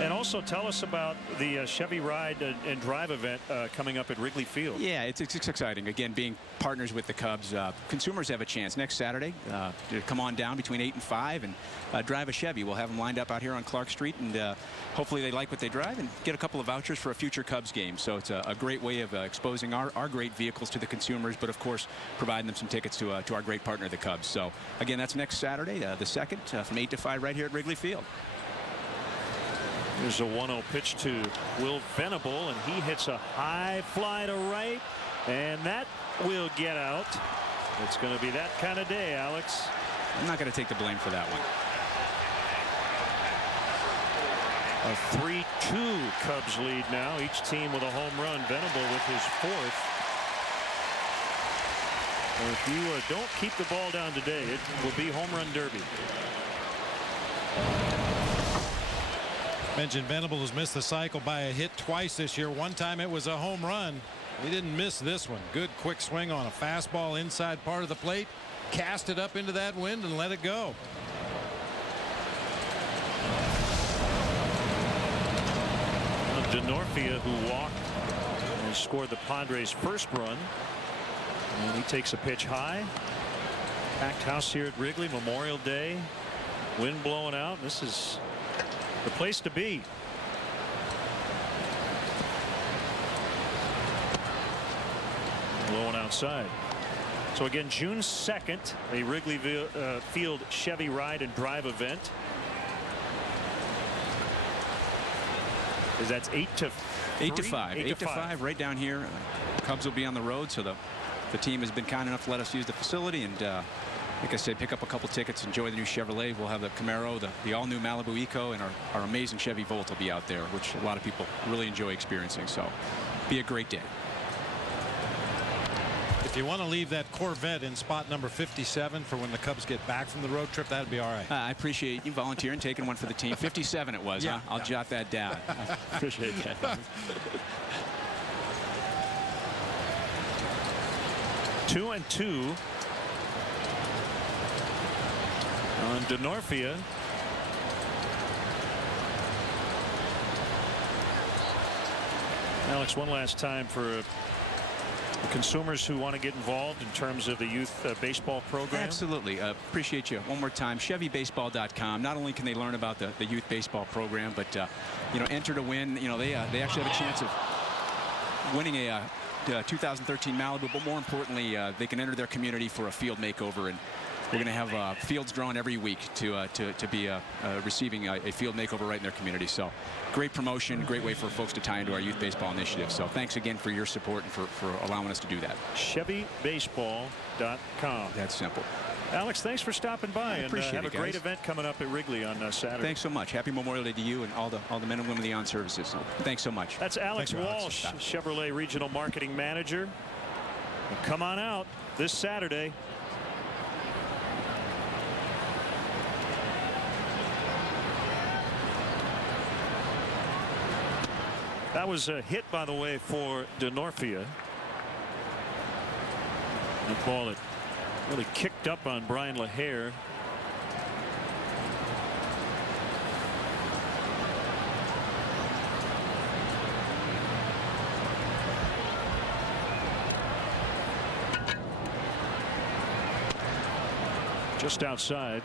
And also tell us about the Chevy Ride and Drive event coming up at Wrigley Field. Yeah, it's exciting. Again, being partners with the Cubs, consumers have a chance next Saturday to come on down between 8 and 5 and drive a Chevy. We'll have them lined up out here on Clark Street, and hopefully they like what they drive and get a couple of vouchers for a future Cubs game. So it's a great way of exposing our great vehicles to the consumers, but of course providing them some tickets to our great partner, the Cubs. So again, that's next Saturday, the 2nd, from 8 to 5 right here at Wrigley Field. There's a 1-0 pitch to Will Venable, and he hits a high fly to right, and that will get out. It's going to be that kind of day, Alex. I'm not going to take the blame for that one. A 3-2 Cubs lead now. Each team with a home run. Venable with his 4th. If you don't keep the ball down today, it will be home run derby. Mentioned Venable has missed the cycle by a hit twice this year. One time it was a home run. He didn't miss this one. Good quick swing on a fastball inside part of the plate. Cast it up into that wind and let it go. DeNorfia, who walked and scored the Padres' first run. And he takes a pitch high. Packed house here at Wrigley, Memorial Day. Wind blowing out. This is the place to be. Blowing outside. So again, June 2nd, a Wrigley Field Chevy Ride and Drive event. That's 8 to 5. 8 to 5 right down here. Cubs will be on the road, so the team has been kind enough to let us use the facility, and like I said, pick up a couple tickets, enjoy the new Chevrolet. We'll have the Camaro, the all-new Malibu Eco, and our amazing Chevy Volt will be out there, which a lot of people really enjoy experiencing. So be a great day. If you want to leave that Corvette in spot number 57 for when the Cubs get back from the road trip, that'd be all right. I appreciate you volunteering, taking one for the team. 57 it was, yeah, huh? I'll jot that down. I appreciate that. 2-2 on DeNorfia. Alex, one last time for consumers who want to get involved in terms of the youth baseball program. Absolutely. Appreciate you. One more time, ChevyBaseball.com. Not only can they learn about the youth baseball program, but enter to win. They actually have a chance of winning a 2013 Malibu, but more importantly, they can enter their community for a field makeover, and we're going to have fields drawn every week to be receiving a field makeover right in their community. So great promotion, great way for folks to tie into our youth baseball initiative. So thanks again for your support and for allowing us to do that. ChevyBaseball.com. That's simple. Alex, thanks for stopping by, and have a great guys. event coming up at Wrigley on Saturday. Thanks so much. Happy Memorial Day to you and all the men and women of the armed services. So thanks so much. That's Alex Walsh, Chevrolet Regional Marketing Manager. Well, come on out this Saturday. That was a hit, by the way, for DeNorfia. The ball that really kicked up on Brian LaHare. Just outside,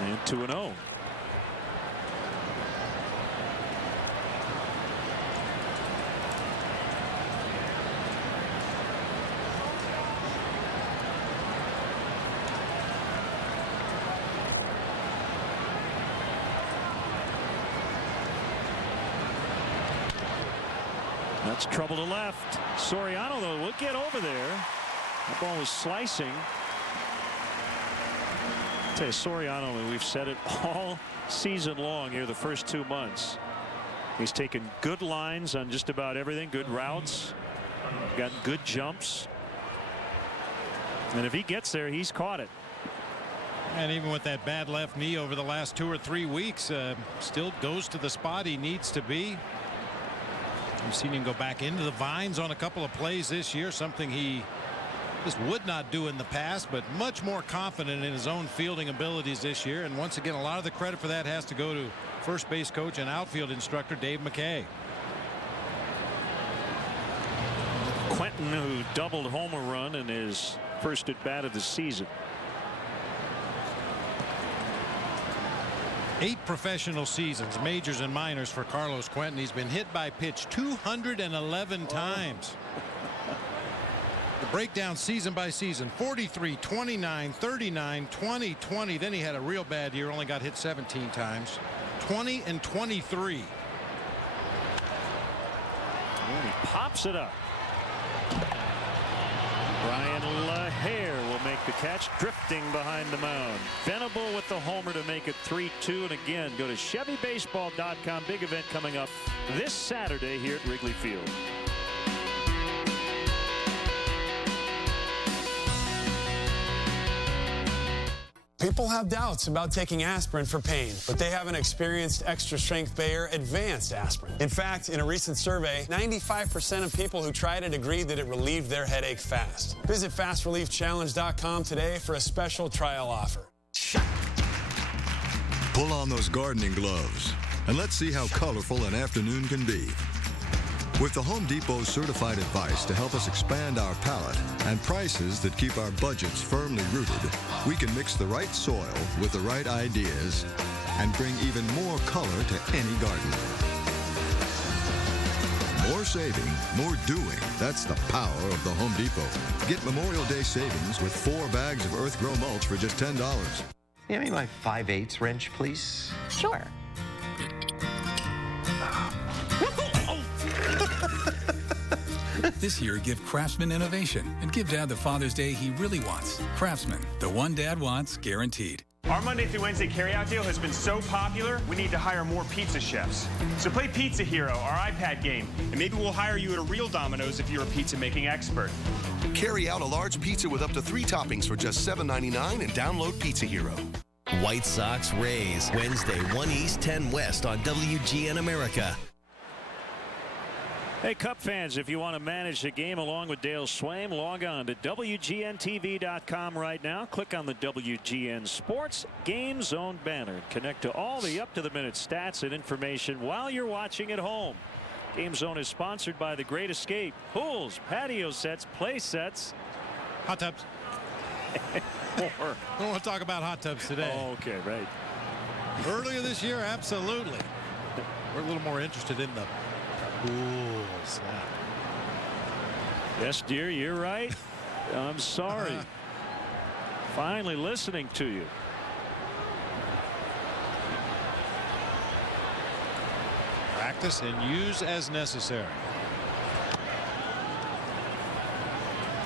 and 2-0. That's trouble to left. Soriano, though, will get over there. The ball was slicing. I'll tell you, Soriano, and we've said it all season long here, the first 2 months. He's taken good lines on just about everything, good routes, got good jumps. And if he gets there, he's caught it. And even with that bad left knee over the last 2 or 3 weeks, still goes to the spot he needs to be. We've seen him go back into the vines on a couple of plays this year, something he Just would not do in the past, but much more confident in his own fielding abilities this year. And once again, a lot of the credit for that has to go to first base coach and outfield instructor Dave McKay. Quentin, who doubled home a run in his first at bat of the season. 8 professional seasons, majors and minors for Carlos Quentin. He's been hit by pitch 211 times. The breakdown season by season: 43, 29, 39, 20, 20. Then he had a real bad year, only got hit 17 times. 20 and 23. And he pops it up. Brian LaHare will make the catch, drifting behind the mound. Venable with the homer to make it 3-2. And again, go to ChevyBaseball.com. Big event coming up this Saturday here at Wrigley Field. People have doubts about taking aspirin for pain, but they haven't experienced Extra Strength Bayer Advanced Aspirin. In fact, in a recent survey, 95% of people who tried it agreed that it relieved their headache fast. Visit FastReliefChallenge.com today for a special trial offer. Pull on those gardening gloves, and let's see how colorful an afternoon can be. With the Home Depot's certified advice to help us expand our palette and prices that keep our budgets firmly rooted, we can mix the right soil with the right ideas and bring even more color to any garden. More saving, more doing. That's the power of the Home Depot. Get Memorial Day savings with 4 bags of Earth Grow mulch for just $10. Give me my 5/8 wrench, please. Sure. This year, give Craftsman innovation and give Dad the Father's Day he really wants. Craftsman, the one Dad wants, guaranteed. Our Monday through Wednesday carryout deal has been so popular, we need to hire more pizza chefs. So play Pizza Hero, our iPad game, and maybe we'll hire you at a real Domino's if you're a pizza-making expert. Carry out a large pizza with up to 3 toppings for just $7.99 and download Pizza Hero. White Sox Rays, Wednesday, 1 East, 10 West on WGN America. Hey, Cup fans, if you want to manage the game along with Dale Swaim, log on to WGNTV.com right now. Click on the WGN Sports Game Zone banner. Connect to all the up-to-the-minute stats and information while you're watching at home. Game Zone is sponsored by The Great Escape. Pools, patio sets, play sets. Hot tubs. I don't want to talk about hot tubs today. Oh, okay, right. Earlier this year, absolutely. We're a little more interested in the pool snap. Yes, dear, you're right. I'm sorry. Finally listening to you. Practice and use as necessary.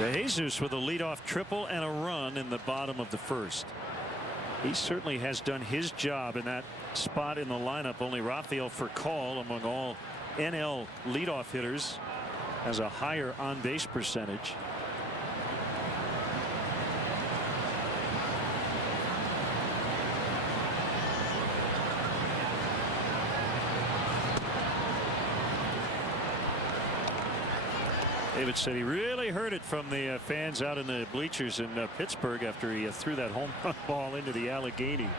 De Jesus with a leadoff triple and a run in the bottom of the first. He certainly has done his job in that spot in the lineup. Only Rafael Furcal, among all NL leadoff hitters, has a higher on-base percentage. David said he really heard it from the fans out in the bleachers in Pittsburgh after he threw that home run ball into the Allegheny.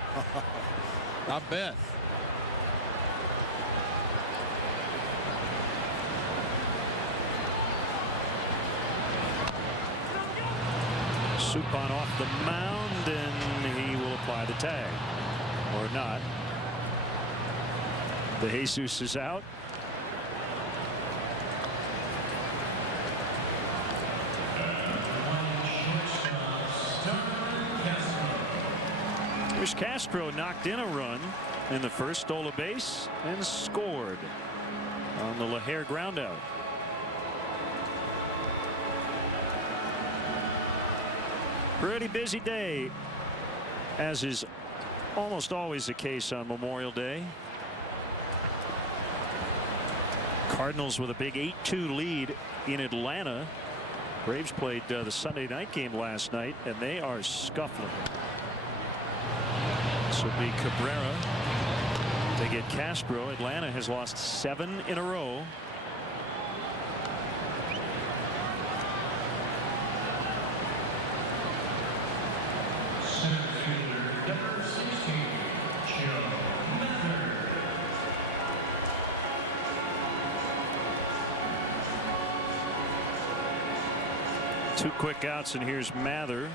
I bet. Suppan off the mound, and he will apply the tag. Or not. De Jesus is out. Here's Castro, knocked in a run in the first, stole a base, and scored on the LaHare groundout. Pretty busy day, as is almost always the case on Memorial Day. Cardinals with a big 8-2 lead in Atlanta. Braves played the Sunday night game last night, and they are scuffling. This will be Cabrera. They get Castro. Atlanta has lost 7 in a row. 2 quick outs, and here's Mather.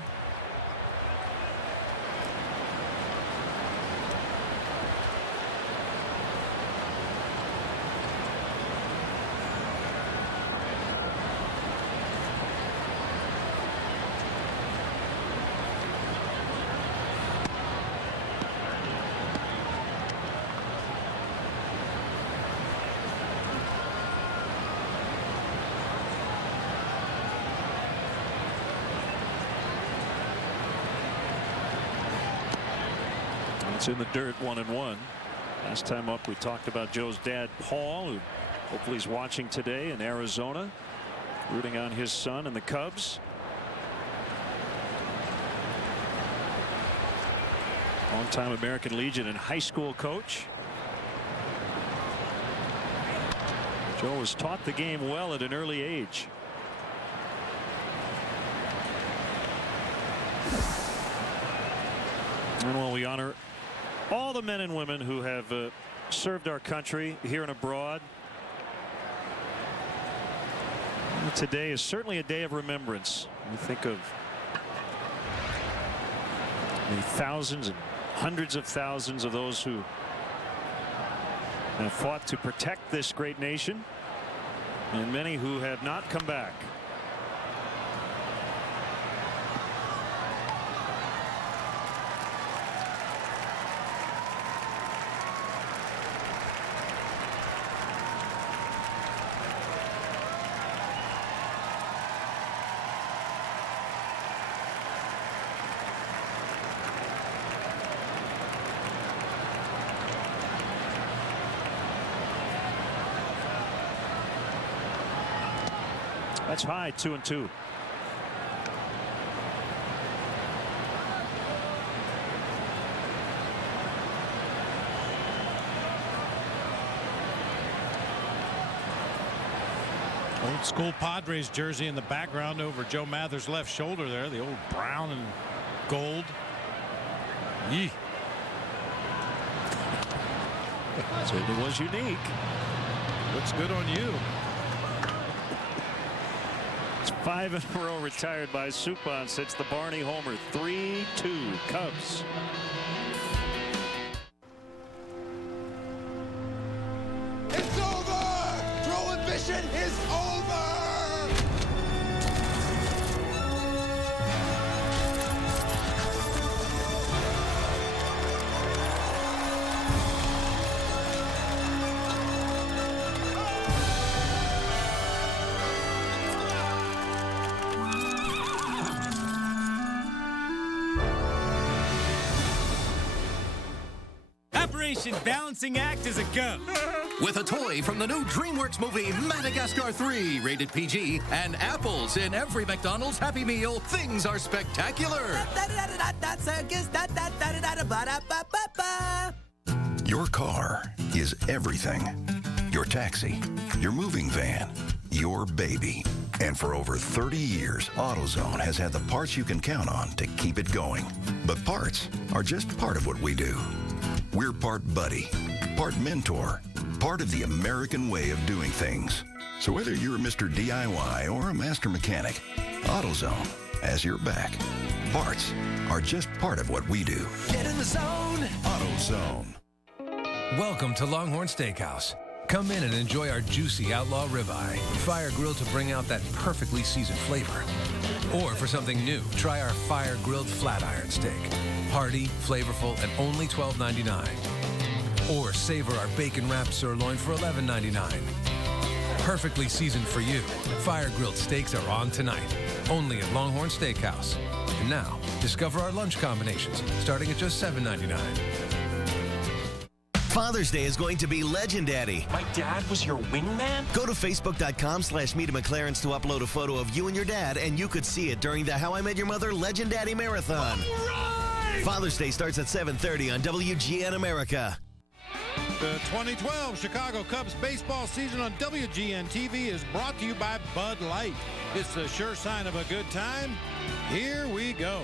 It's in the dirt, 1-1. Last time up, we talked about Joe's dad, Paul, who hopefully is watching today in Arizona, rooting on his son and the Cubs. Longtime American Legion and high school coach. Joe was taught the game well at an early age. And while we honor all the men and women who have served our country here and abroad, today is certainly a day of remembrance. We think of the thousands and hundreds of thousands of those who have fought to protect this great nation, and many who have not come back. That's high, 2-2. Old school Padres jersey in the background over Joe Mather's left shoulder there. The old brown and gold. Yee. Certainly was unique. Looks good on you. 5 in a row retired by Suppan since the Barney homer. 3-2 Cubs. It's over! Prohibition is over! Balancing act is a go. With a toy from the new DreamWorks movie Madagascar 3, rated PG, and apples in every McDonald's Happy Meal, things are spectacular. Your car is everything. Your taxi, your moving van, your baby. And for over 30 years, AutoZone has had the parts you can count on to keep it going. But parts are just part of what we do. We're part buddy, part mentor, part of the American way of doing things. So whether you're Mr. DIY or a master mechanic, AutoZone has your back. Parts are just part of what we do. Get in the zone. AutoZone. Welcome to Longhorn Steakhouse. Come in and enjoy our juicy outlaw ribeye, fire grilled to bring out that perfectly seasoned flavor. Or for something new, try our fire grilled flat iron steak. Hearty, flavorful, and only $12.99. Or savor our bacon wrapped sirloin for $11.99. Perfectly seasoned for you. Fire grilled steaks are on tonight, only at Longhorn Steakhouse. And now, discover our lunch combinations, starting at just $7.99. Father's Day is going to be legendary. My dad was your wingman? Go to Facebook.com/Meet McLaren's to upload a photo of you and your dad, and you could see it during the How I Met Your Mother Legendaddy Marathon. Right! Father's Day starts at 7:30 on WGN America. The 2012 Chicago Cubs baseball season on WGN TV is brought to you by Bud Light. It's a sure sign of a good time. Here we go.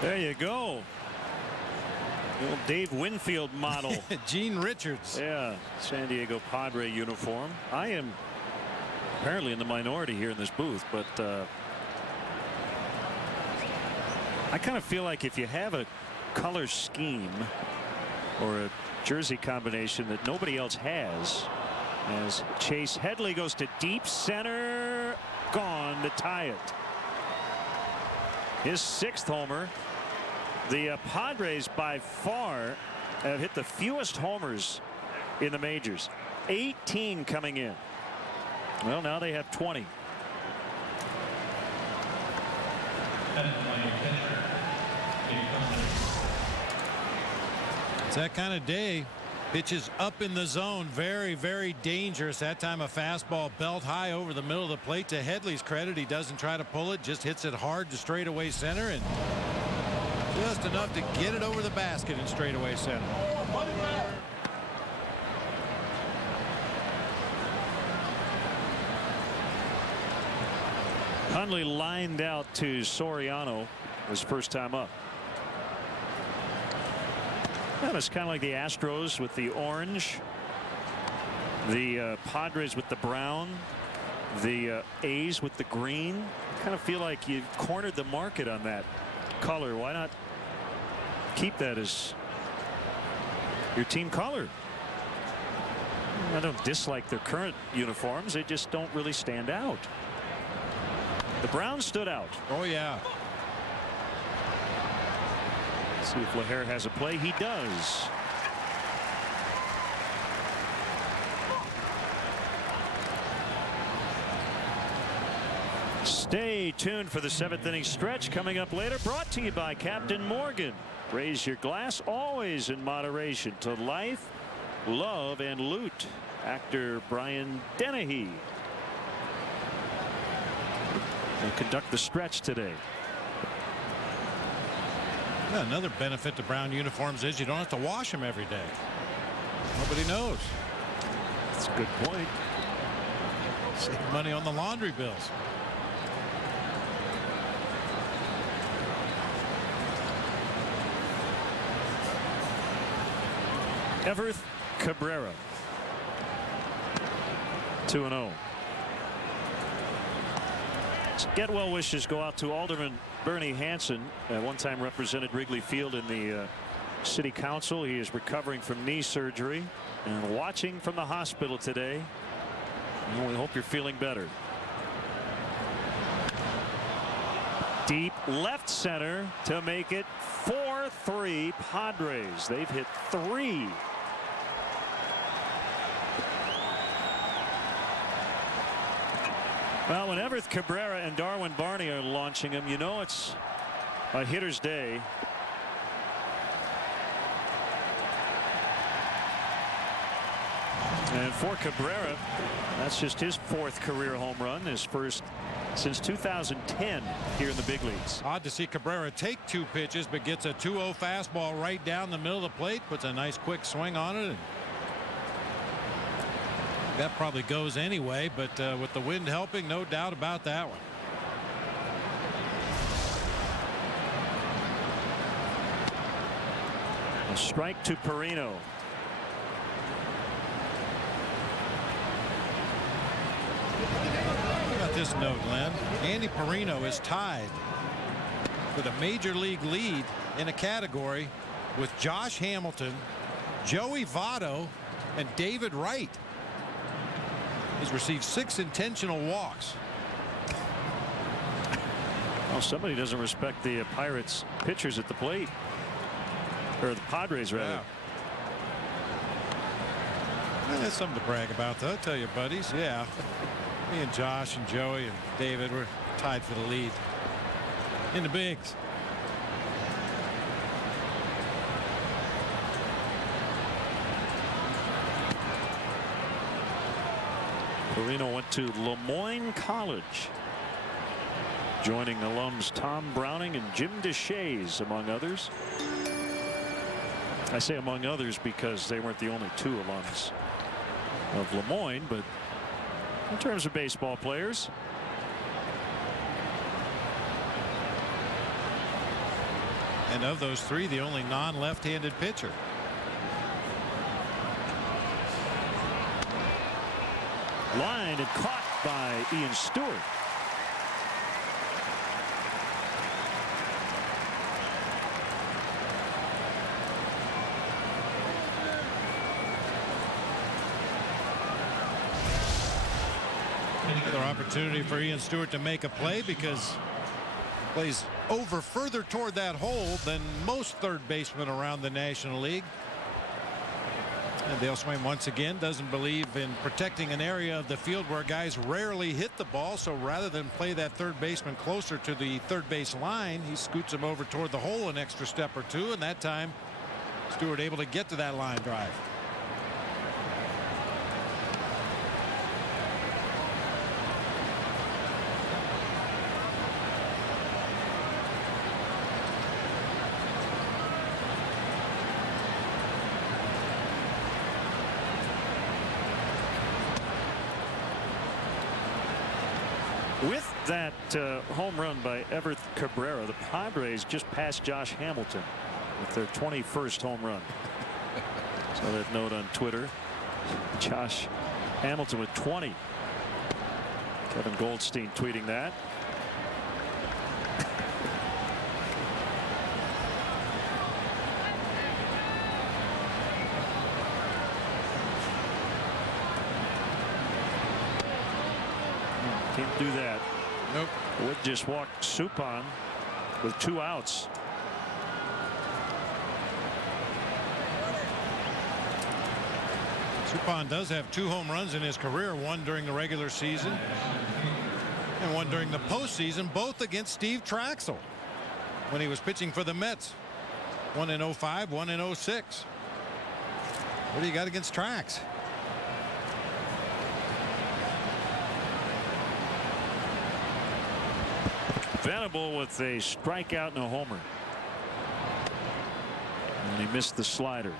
There you go. The old Dave Winfield model. Gene Richards. Yeah, San Diego Padre uniform. I am apparently in the minority here in this booth, but I kind of feel like if you have a color scheme or a jersey combination that nobody else has, as Chase Headley goes to deep center, gone to tie it. His 6th homer. The Padres by far have hit the fewest homers in the majors. 18 coming in. Well, now they have 20. It's that kind of day. Pitches up in the zone. Very, very dangerous. That time a fastball belt high over the middle of the plate. To Headley's credit, he doesn't try to pull it, just hits it hard to straightaway center, and just enough to get it over the basket in straightaway center. Hundley lined out to Soriano his first time up. Well, it's kind of like the Astros with the orange, the Padres with the brown, the A's with the green. Kind of feel like you've cornered the market on that color. Why not keep that as your team color? I don't dislike their current uniforms. They just don't really stand out. The brown stood out. Oh, yeah. Let's see if LaHare has a play. He does. Stay tuned for the 7th inning stretch coming up later. Brought to you by Captain Morgan. Raise your glass always in moderation to life, love, and loot. Actor Brian Dennehy will conduct the stretch today. Yeah, another benefit to brown uniforms is you don't have to wash them every day. Nobody knows. That's a good point. Save money on the laundry bills. Everth Cabrera, 2-0. Get well wishes go out to Alderman Bernie Hansen, one time represented Wrigley Field in the city council. He is recovering from knee surgery and watching from the hospital today. And we hope you're feeling better. Deep left center to make it 4-3 Padres. They've hit 3. Well, when Everth Cabrera and Darwin Barney are launching him, you know it's a hitter's day. And for Cabrera, that's just his 4th career home run, his first since 2010 here in the big leagues. Odd to see Cabrera take 2 pitches, but gets a 2-0 fastball right down the middle of the plate, puts a nice quick swing on it. And that probably goes anyway, but with the wind helping, no doubt about that one. A strike to Perino. How about this note, Len? Andy Perino is tied for the major league lead in a category with Josh Hamilton, Joey Votto, and David Wright. He's received 6 intentional walks. Well, somebody doesn't respect the Pirates pitchers at the plate, or the Padres rather. Yeah. Well, that's something to brag about, though. Tell your buddies. Yeah, me and Josh and Joey and David were tied for the lead in the bigs. Perino went to Lemoyne College, joining alums Tom Browning and Jim DeShays, among others. I say among others because they weren't the only 2 alums of Lemoyne, but in terms of baseball players. And of those three, the only non-left-handed pitcher. Line and caught by Ian Stewart. Another opportunity for Ian Stewart to make a play because he plays over further toward that hole than most third basemen around the National League. And Dale Swain once again doesn't believe in protecting an area of the field where guys rarely hit the ball. So rather than play that third baseman closer to the third base line, he scoots him over toward the hole an extra step or two. And that time Stewart able to get to that line drive. With that home run by Everett Cabrera, the Padres just passed Josh Hamilton with their 21st home run. So that note on Twitter, Josh Hamilton with 20. Kevin Goldstein tweeting that. Can't do that. Nope. Wood just walked Suppan with 2 outs. Suppan does have 2 home runs in his career, one during the regular season and one during the postseason, both against Steve Traxel when he was pitching for the Mets. One in 05, one in 06. What do you got against Trax? Venable with a strikeout and a homer. And he missed the slider.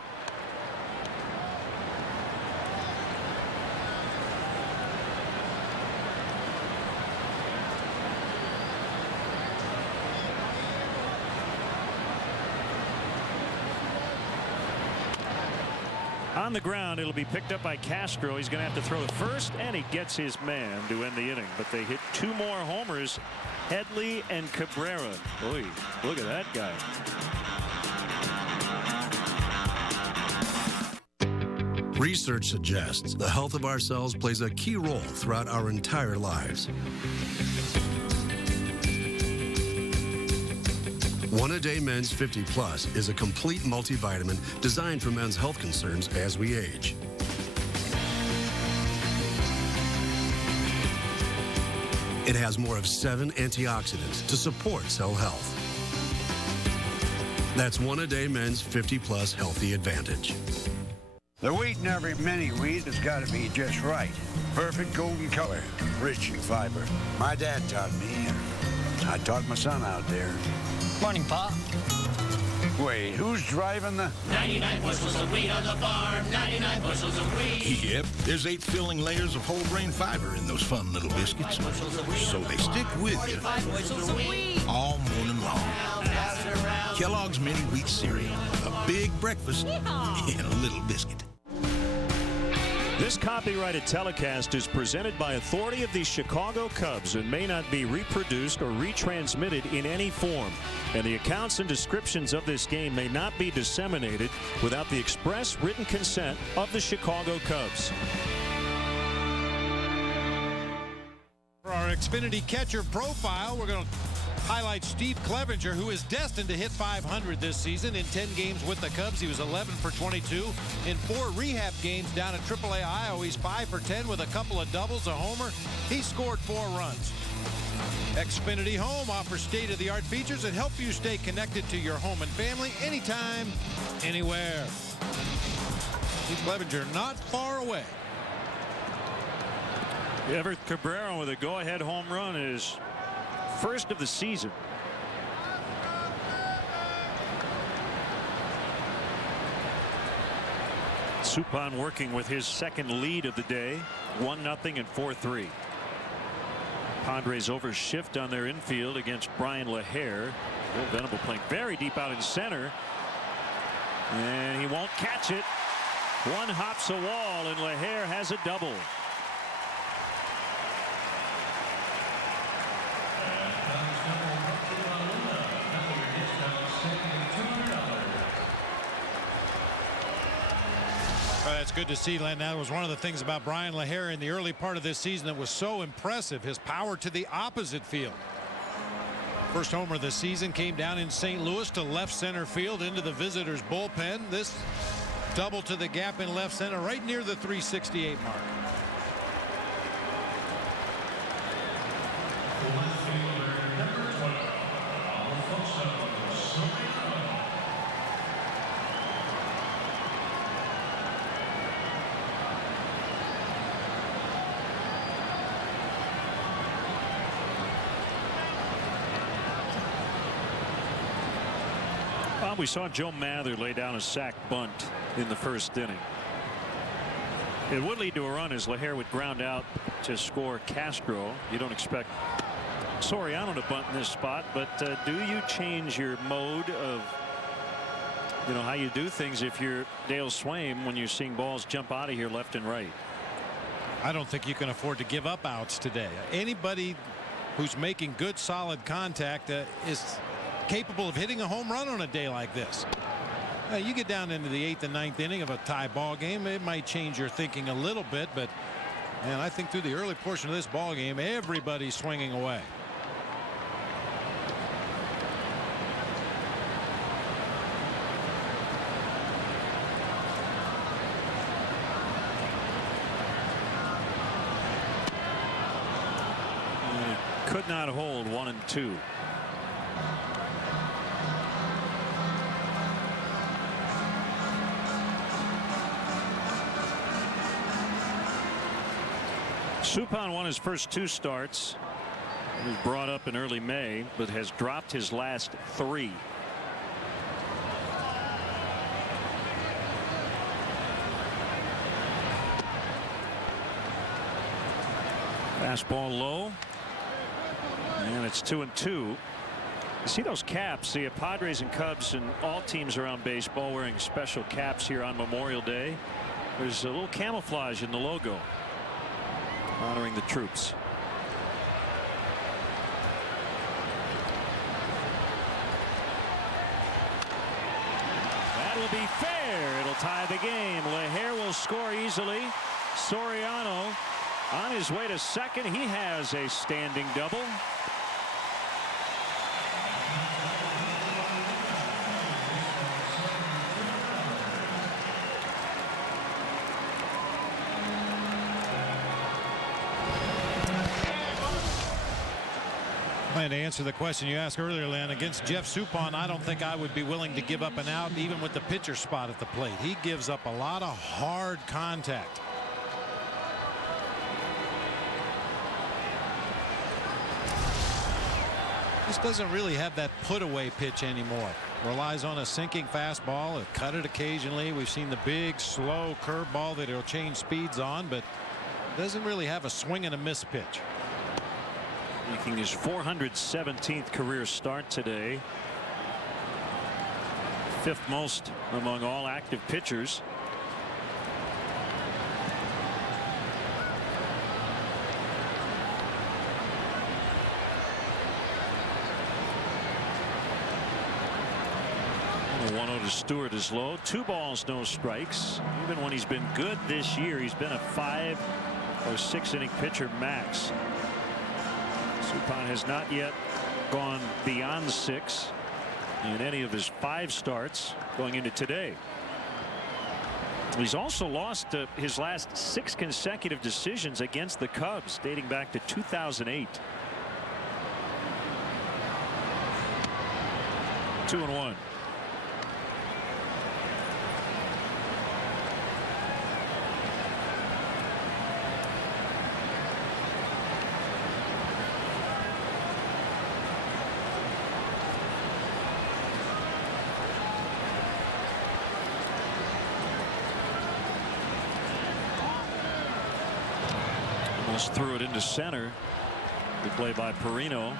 On the ground, it'll be picked up by Castro. He's going to have to throw to first, and he gets his man to end the inning. But they hit 2 more homers, Headley and Cabrera. Oy, look at that guy. Research suggests the health of our cells plays a key role throughout our entire lives. One A Day Men's 50 Plus is a complete multivitamin designed for men's health concerns as we age. It has more of 7 antioxidants to support cell health. That's One A Day Men's 50 Plus Healthy Advantage. The wheat in every mini wheat has got to be just right. Perfect golden color, rich in fiber. My dad taught me, and I taught my son out there. Morning, Pa. Wait, who's driving the... 99 bushels of wheat on the farm, 99 bushels of wheat. Yep, there's 8 filling layers of whole grain fiber in those fun little biscuits. So they stick with you all morning long. Kellogg's Mini Wheat Cereal, a big breakfast in a little biscuit. This copyrighted telecast is presented by authority of the Chicago Cubs and may not be reproduced or retransmitted in any form. And the accounts and descriptions of this game may not be disseminated without the express written consent of the Chicago Cubs. For our Xfinity catcher profile, we're going to highlight Steve Clevenger, who is destined to hit 500 this season. In 10 games with the Cubs, he was 11 for 22. In 4 rehab games down at AAA Iowa, he's 5 for 10 with a couple of doubles, a homer. He scored 4 runs. Xfinity Home offers state-of-the-art features that help you stay connected to your home and family anytime, anywhere. Steve Clevenger not far away. Everett Cabrera with a go-ahead home run is first of the season. Suppan working with his second lead of the day, 1-0 and 4-3. Padres overshift on their infield against Brian LaHare. Bill Venable playing very deep out in center. And he won't catch it. One hops a wall, and LeHair has a double. That's good to see, Len. That was one of the things about Brian LeHair in the early part of this season that was so impressive, his power to the opposite field. First homer of the season came down in St. Louis to left center field into the visitors' bullpen. This double to the gap in left center right near the 368 mark. We saw Joe Mather lay down a sac bunt in the first inning. It would lead to a run as LeHair would ground out to score Castro. You don't expect Soriano to bunt in this spot, but do you change your mode of how you do things if you're Dale Swaim when you're seeing balls jump out of here left and right? I don't think you can afford to give up outs today. Anybody who's making good solid contact is capable of hitting a home run on a day like this. You get down into the 8th and 9th inning of a tie ball game, it might change your thinking a little bit, but man, I think through the early portion of this ball game, everybody's swinging away. Could not hold 1-2. Suppan won his first 2 starts. He was brought up in early May, but has dropped his last 3. Fastball low. And it's 2-2. You see those caps, the Padres and Cubs and all teams around baseball wearing special caps here on Memorial Day. There's a little camouflage in the logo, honoring the troops. That will be fair. It'll tie the game. LeHair will score easily. Soriano on his way to second. He has a standing double. To answer the question you asked earlier, Len, against Jeff Suppan, I don't think I would be willing to give up an out even with the pitcher spot at the plate. He gives up a lot of hard contact. Just doesn't really have that put away pitch anymore. Relies on a sinking fastball, cut it occasionally. We've seen the big slow curveball that he'll change speeds on, but doesn't really have a swing and a miss pitch. Making his 417th career start today. 5th most among all active pitchers. The 1-0 to Stewart is low. 2 balls, no strikes. Even when he's been good this year, he's been a 5 or 6 inning pitcher max. Suppan has not yet gone beyond 6 in any of his 5 starts going into today. He's also lost his last 6 consecutive decisions against the Cubs dating back to 2008. 2-1. Threw it into center. Good play by Perino.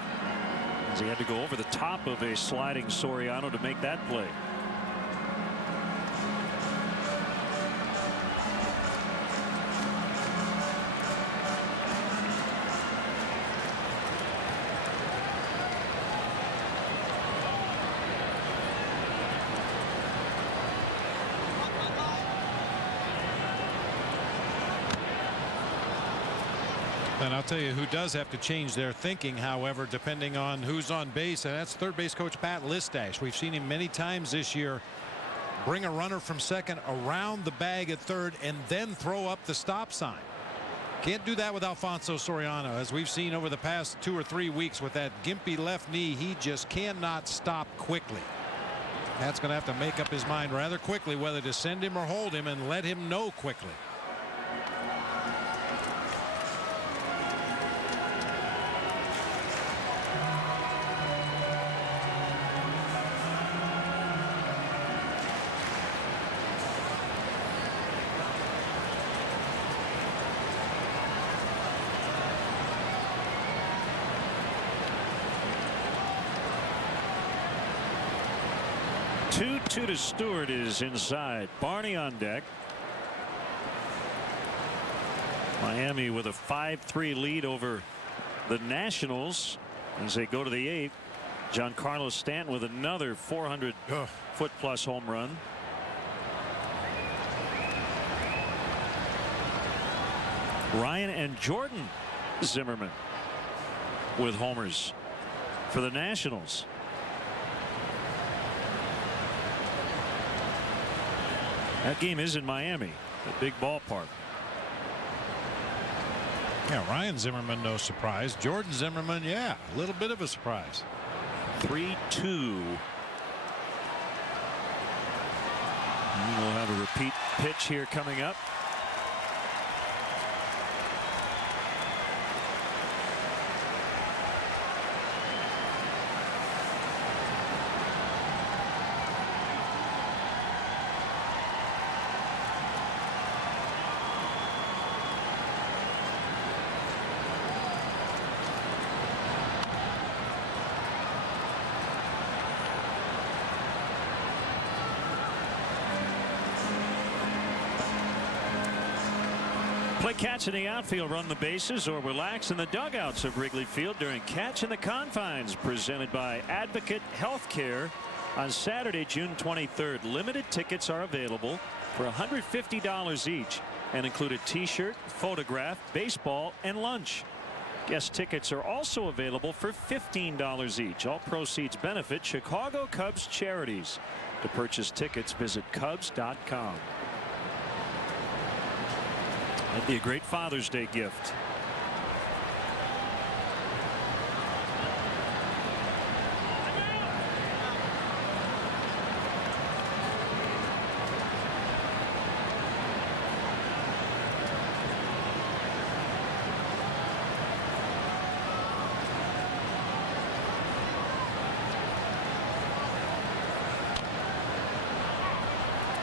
as he had to go over the top of a sliding Soriano to make that play. And I'll tell you who does have to change their thinking, however, depending on who's on base, and that's third base coach Pat Listash. We've seen him many times this year bring a runner from second around the bag at third and then throw up the stop sign. Can't do that with Alfonso Soriano, as we've seen over the past 2 or 3 weeks with that gimpy left knee. He just cannot stop quickly. Pat's going to have to make up his mind rather quickly whether to send him or hold him and let him know quickly. Two to Stewart is inside. Barney on deck. Miami with a 5-3 lead over the Nationals as they go to the 8th. Giancarlo Stanton with another 400-foot-plus home run. Ryan and Jordan Zimmerman with homers for the Nationals. That game is in Miami, the big ballpark. Yeah, Ryan Zimmerman, no surprise. Jordan Zimmerman, yeah, a little bit of a surprise. 3-2. We'll have a repeat pitch here coming up. Play catch in the outfield, run the bases, or relax in the dugouts of Wrigley Field during Catch in the Confines, presented by Advocate Healthcare on Saturday, June 23rd. Limited tickets are available for $150 each and include a t-shirt, photograph, baseball, and lunch. Guest tickets are also available for $15 each. All proceeds benefit Chicago Cubs charities. To purchase tickets, visit Cubs.com. That'd be a great Father's Day gift.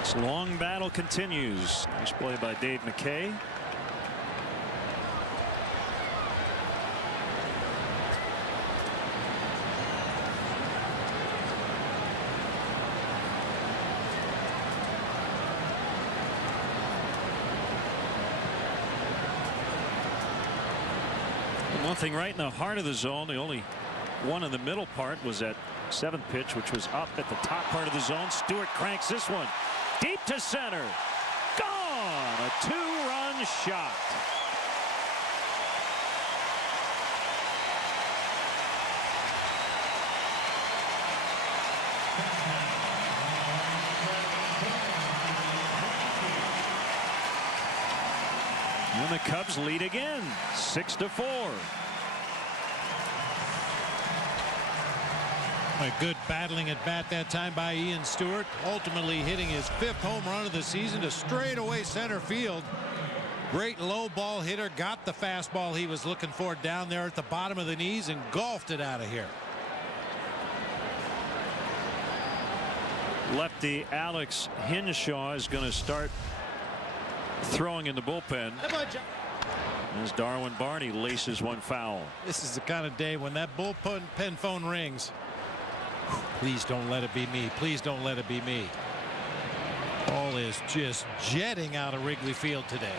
This long battle continues. Nice play by Dave McKay. Nothing right in the heart of the zone. The only one in the middle part was that 7th pitch, which was up at the top part of the zone. Stewart cranks this one deep to center. Gone. A 2-run shot. And the Cubs lead again, 6-4. A good battling at bat that time by Ian Stewart, ultimately hitting his 5th home run of the season to straightaway center field. Great low ball hitter, got the fastball he was looking for down there at the bottom of the knees and golfed it out of here. Lefty Alex Hinshaw is going to start throwing in the bullpen. As Darwin Barney laces one foul. This is the kind of day when that bullpen phone rings. Please don't let it be me. Please don't let it be me. Ball is just jetting out of Wrigley Field today.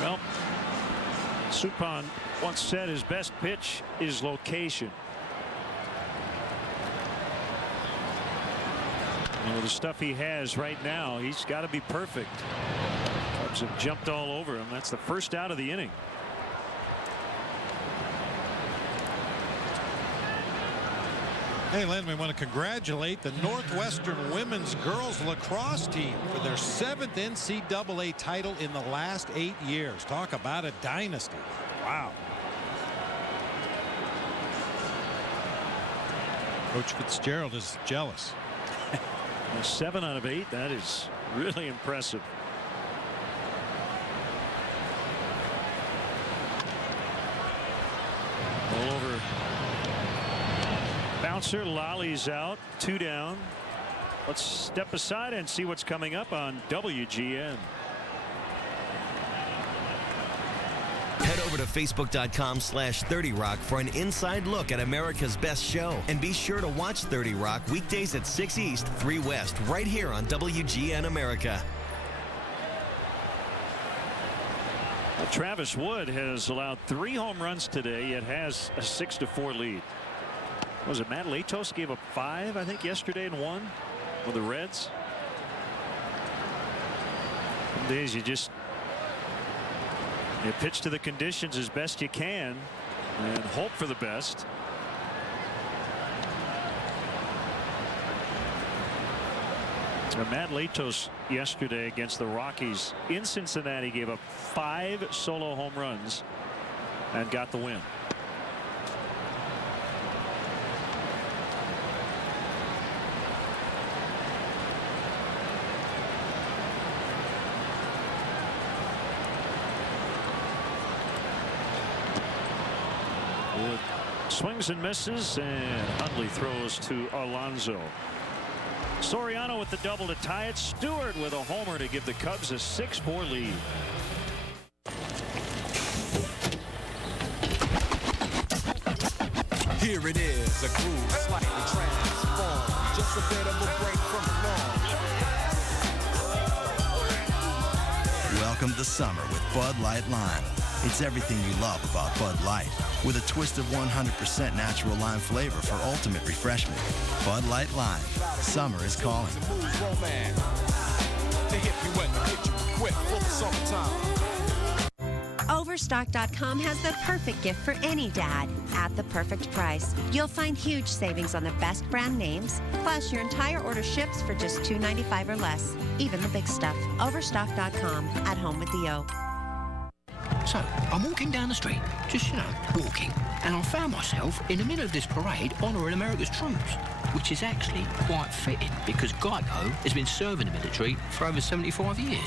Well, Suppan once said his best pitch is location. And with the stuff he has right now, he's got to be perfect. Cubs have jumped all over him. That's the first out of the inning. Hey, Len, we want to congratulate the Northwestern women's girls lacrosse team for their 7th NCAA title in the last 8 years. Talk about a dynasty. Wow. Coach Fitzgerald is jealous. 7 out of 8. That is really impressive. All over. Bouncer lollies out. 2 down. Let's step aside and see what's coming up on WGN. Head over to Facebook.com/30Rock for an inside look at America's best show. And be sure to watch 30 Rock weekdays at 6 East, 3 West, right here on WGN America. Well, Travis Wood has allowed 3 home runs today, yet has a 6-4 lead. Was it Matt Latos gave up 5, I think, yesterday and 1 with the Reds? Some days you pitch to the conditions as best you can and hope for the best. Matt Latos yesterday against the Rockies in Cincinnati gave up 5 solo home runs and got the win. Wood swings and misses, and Hundley throws to Alonso. Soriano with the double to tie it. Stewart with a homer to give the Cubs a 6-4 lead. Here it is, a groove slightly transformed. Just a bit of a break from the norm. Welcome to summer with Bud Light Lime. It's everything you love about Bud Light, with a twist of 100% natural lime flavor for ultimate refreshment. Bud Light Lime. Summer is calling. Overstock.com has the perfect gift for any dad at the perfect price. You'll find huge savings on the best brand names, plus your entire order ships for just $2.95 or less, even the big stuff. Overstock.com, at home with the O. So, I'm walking down the street, just, walking, and I found myself in the middle of this parade honouring America's troops, which is actually quite fitting because Geico has been serving the military for over 75 years.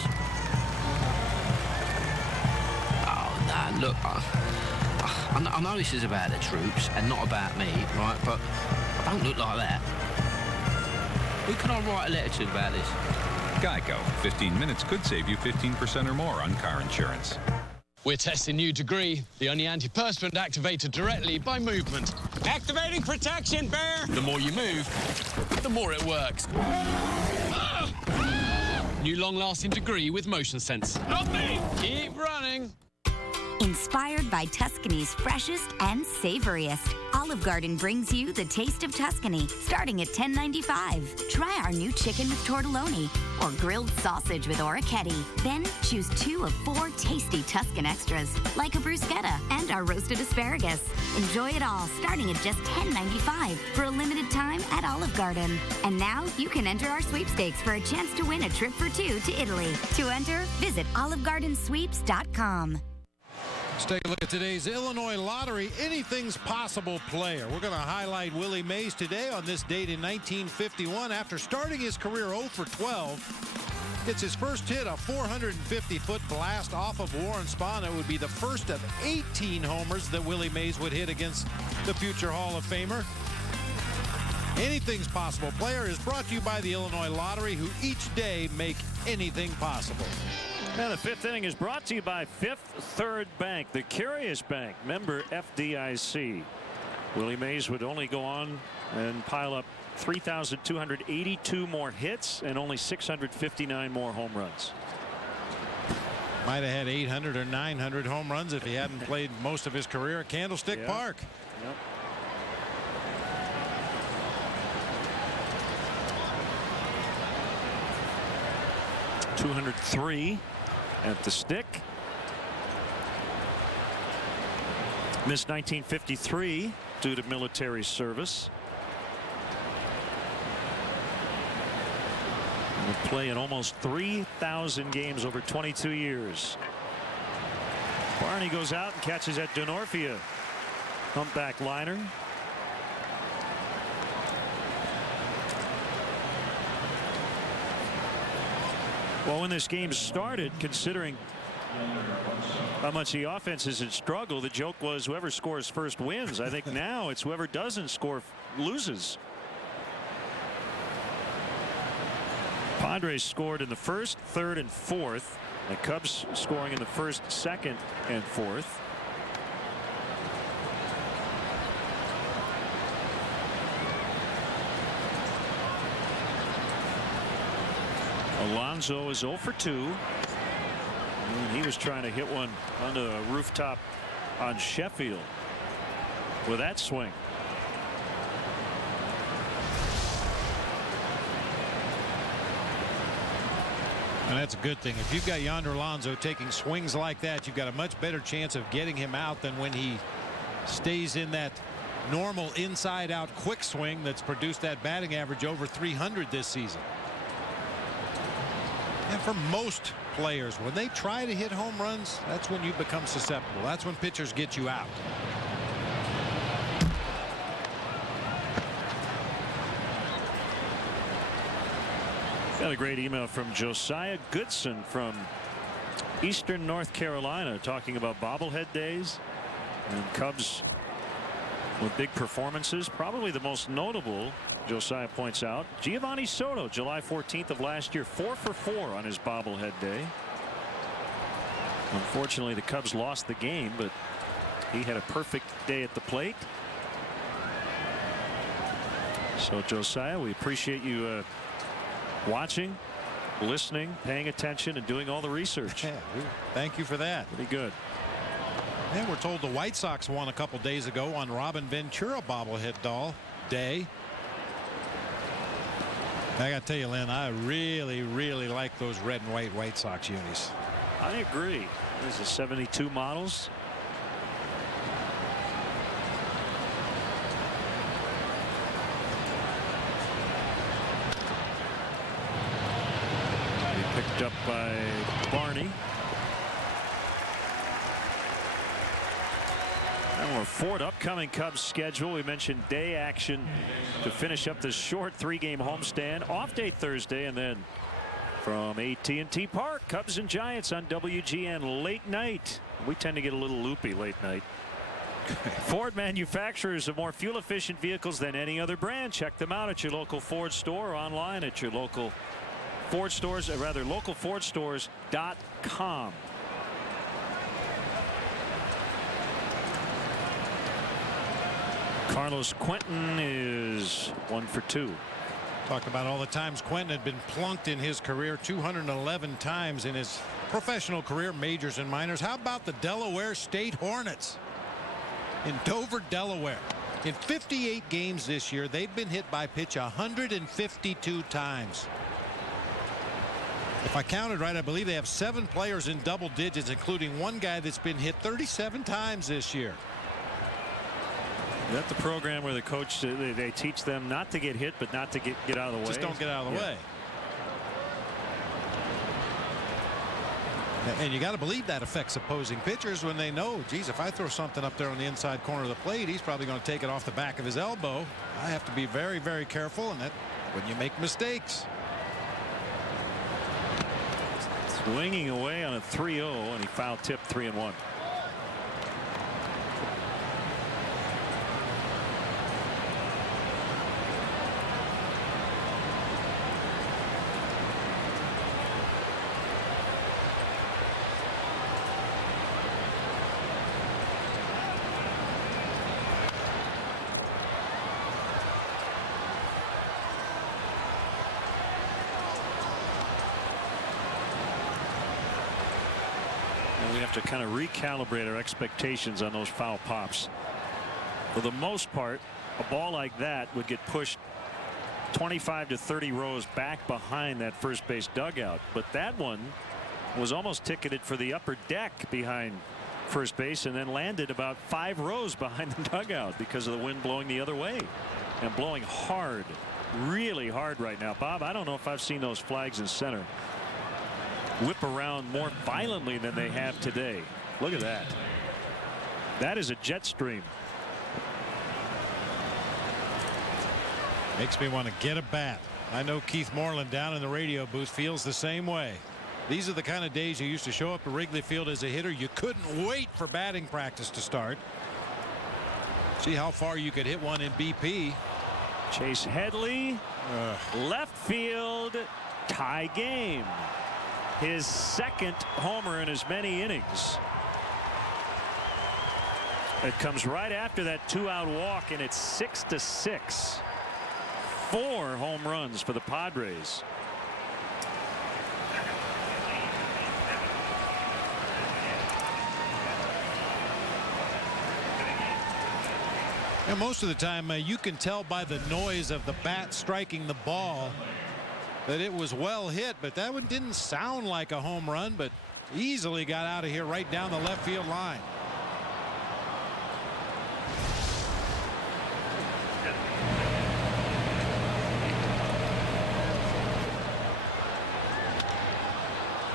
Oh, no, look, I know this is about the troops and not about me, right, but I don't look like that. Who can I write a letter to about this? Geico. 15 minutes could save you 15% or more on car insurance. We're testing new Degree, the only antiperspirant activated directly by movement. Activating protection, Bear! The more you move, the more it works. New long-lasting Degree with motion sense. Not me! Keep running. Inspired by Tuscany's freshest and savoriest, Olive Garden brings you the taste of Tuscany, starting at $10.95. Try our new chicken with tortelloni or grilled sausage with orecchiette. Then choose 2 of 4 tasty Tuscan extras, like a bruschetta and our roasted asparagus. Enjoy it all, starting at just $10.95 for a limited time at Olive Garden. And now you can enter our sweepstakes for a chance to win a trip for 2 to Italy. To enter, visit olivegardensweeps.com. Let's take a look at today's Illinois Lottery Anything's Possible player. We're going to highlight Willie Mays today on this date in 1951. After starting his career 0 for 12, Gets his first hit, a 450-foot blast off of Warren Spahn. It would be the first of 18 homers that Willie Mays would hit against the future Hall of Famer. Anything's Possible Player is brought to you by the Illinois Lottery, who each day make anything possible. And the fifth inning is brought to you by Fifth Third Bank, the Curious Bank, member FDIC. Willie Mays would only go on and pile up 3,282 more hits and only 659 more home runs. Might have had 800 or 900 home runs if he hadn't played most of his career at Candlestick Park. Yep. .203 at the stick. Missed 1953 due to military service. Will play in almost 3,000 games over 22 years. Barney goes out and catches at Denorfia. Humpback liner. Well, when this game started, considering how much the offenses had struggled, the joke was whoever scores first wins. I think now it's whoever doesn't score loses. Padres scored in the first, third, and fourth. The Cubs scoring in the first, second, and fourth. Alonso is 0 for 2. And he was trying to hit one on the rooftop on Sheffield with that swing. And that's a good thing. If you've got Yonder Alonso taking swings like that, you've got a much better chance of getting him out than when he stays in that normal inside out quick swing that's produced that batting average over 300 this season. And for most players, when they try to hit home runs, that's when you become susceptible. That's when pitchers get you out. Got a great email from Josiah Goodson from Eastern North Carolina talking about bobblehead days and Cubs with big performances. Probably the most notable, Josiah points out, Giovanni Soto, July 14th of last year, 4 for 4 on his bobblehead day. Unfortunately, the Cubs lost the game, but he had a perfect day at the plate. So, Josiah, we appreciate you watching, listening, paying attention, and doing all the research. Yeah, thank you for that. Pretty good. And we're told the White Sox won a couple days ago on Robin Ventura bobblehead day. I got to tell you, Lynn, I really like those red and white White Sox unis. I agree. These are 72 models. Picked up by Barney. And we're forward upcoming Cubs schedule. We mentioned day action to finish up this short 3-game homestand. Off day Thursday, and then from AT&T Park, Cubs and Giants on WGN late night. We tend to get a little loopy late night. Ford manufacturers of more fuel efficient vehicles than any other brand. Check them out at your local Ford store or online at your local Ford stores, or rather localfordstores.com. Carlos Quentin is 1 for 2. Talked about all the times Quentin had been plunked in his career, 211 times in his professional career, majors and minors. How about the Delaware State Hornets in Dover, Delaware? In 58 games this year, they've been hit by pitch 152 times. If I counted right, I believe they have 7 players in double digits, including one guy that's been hit 37 times this year. Is that the program where the coach, they teach them not to get hit, but not to get out of the way? Just don't get out of the way. And you got to believe that affects opposing pitchers when they know, geez, if I throw something up there on the inside corner of the plate, he's probably going to take it off the back of his elbow. I have to be very careful, and that when you make mistakes. Swinging away on a 3-0, and he foul tipped 3-1. We have to kind of recalibrate our expectations on those foul pops. For the most part, a ball like that would get pushed 25 to 30 rows back behind that first base dugout. But that one was almost ticketed for the upper deck behind first base and then landed about 5 rows behind the dugout because of the wind blowing the other way and blowing hard, really hard right now. Bob, I don't know if I've seen those flags in center whip around more violently than they have today. Look at that. That is a jet stream. Makes me want to get a bat. I know Keith Moreland down in the radio booth feels the same way. These are the kind of days you used to show up at Wrigley Field as a hitter. You couldn't wait for batting practice to start. See how far you could hit one in BP. Chase Headley, left field, tie game. His second homer in as many innings. It comes right after that 2-out walk, and it's 6-6. 4 home runs for the Padres. And most of the time you can tell by the noise of the bat striking the ball that it was well hit, but that one didn't sound like a home run, but easily got out of here right down the left field line.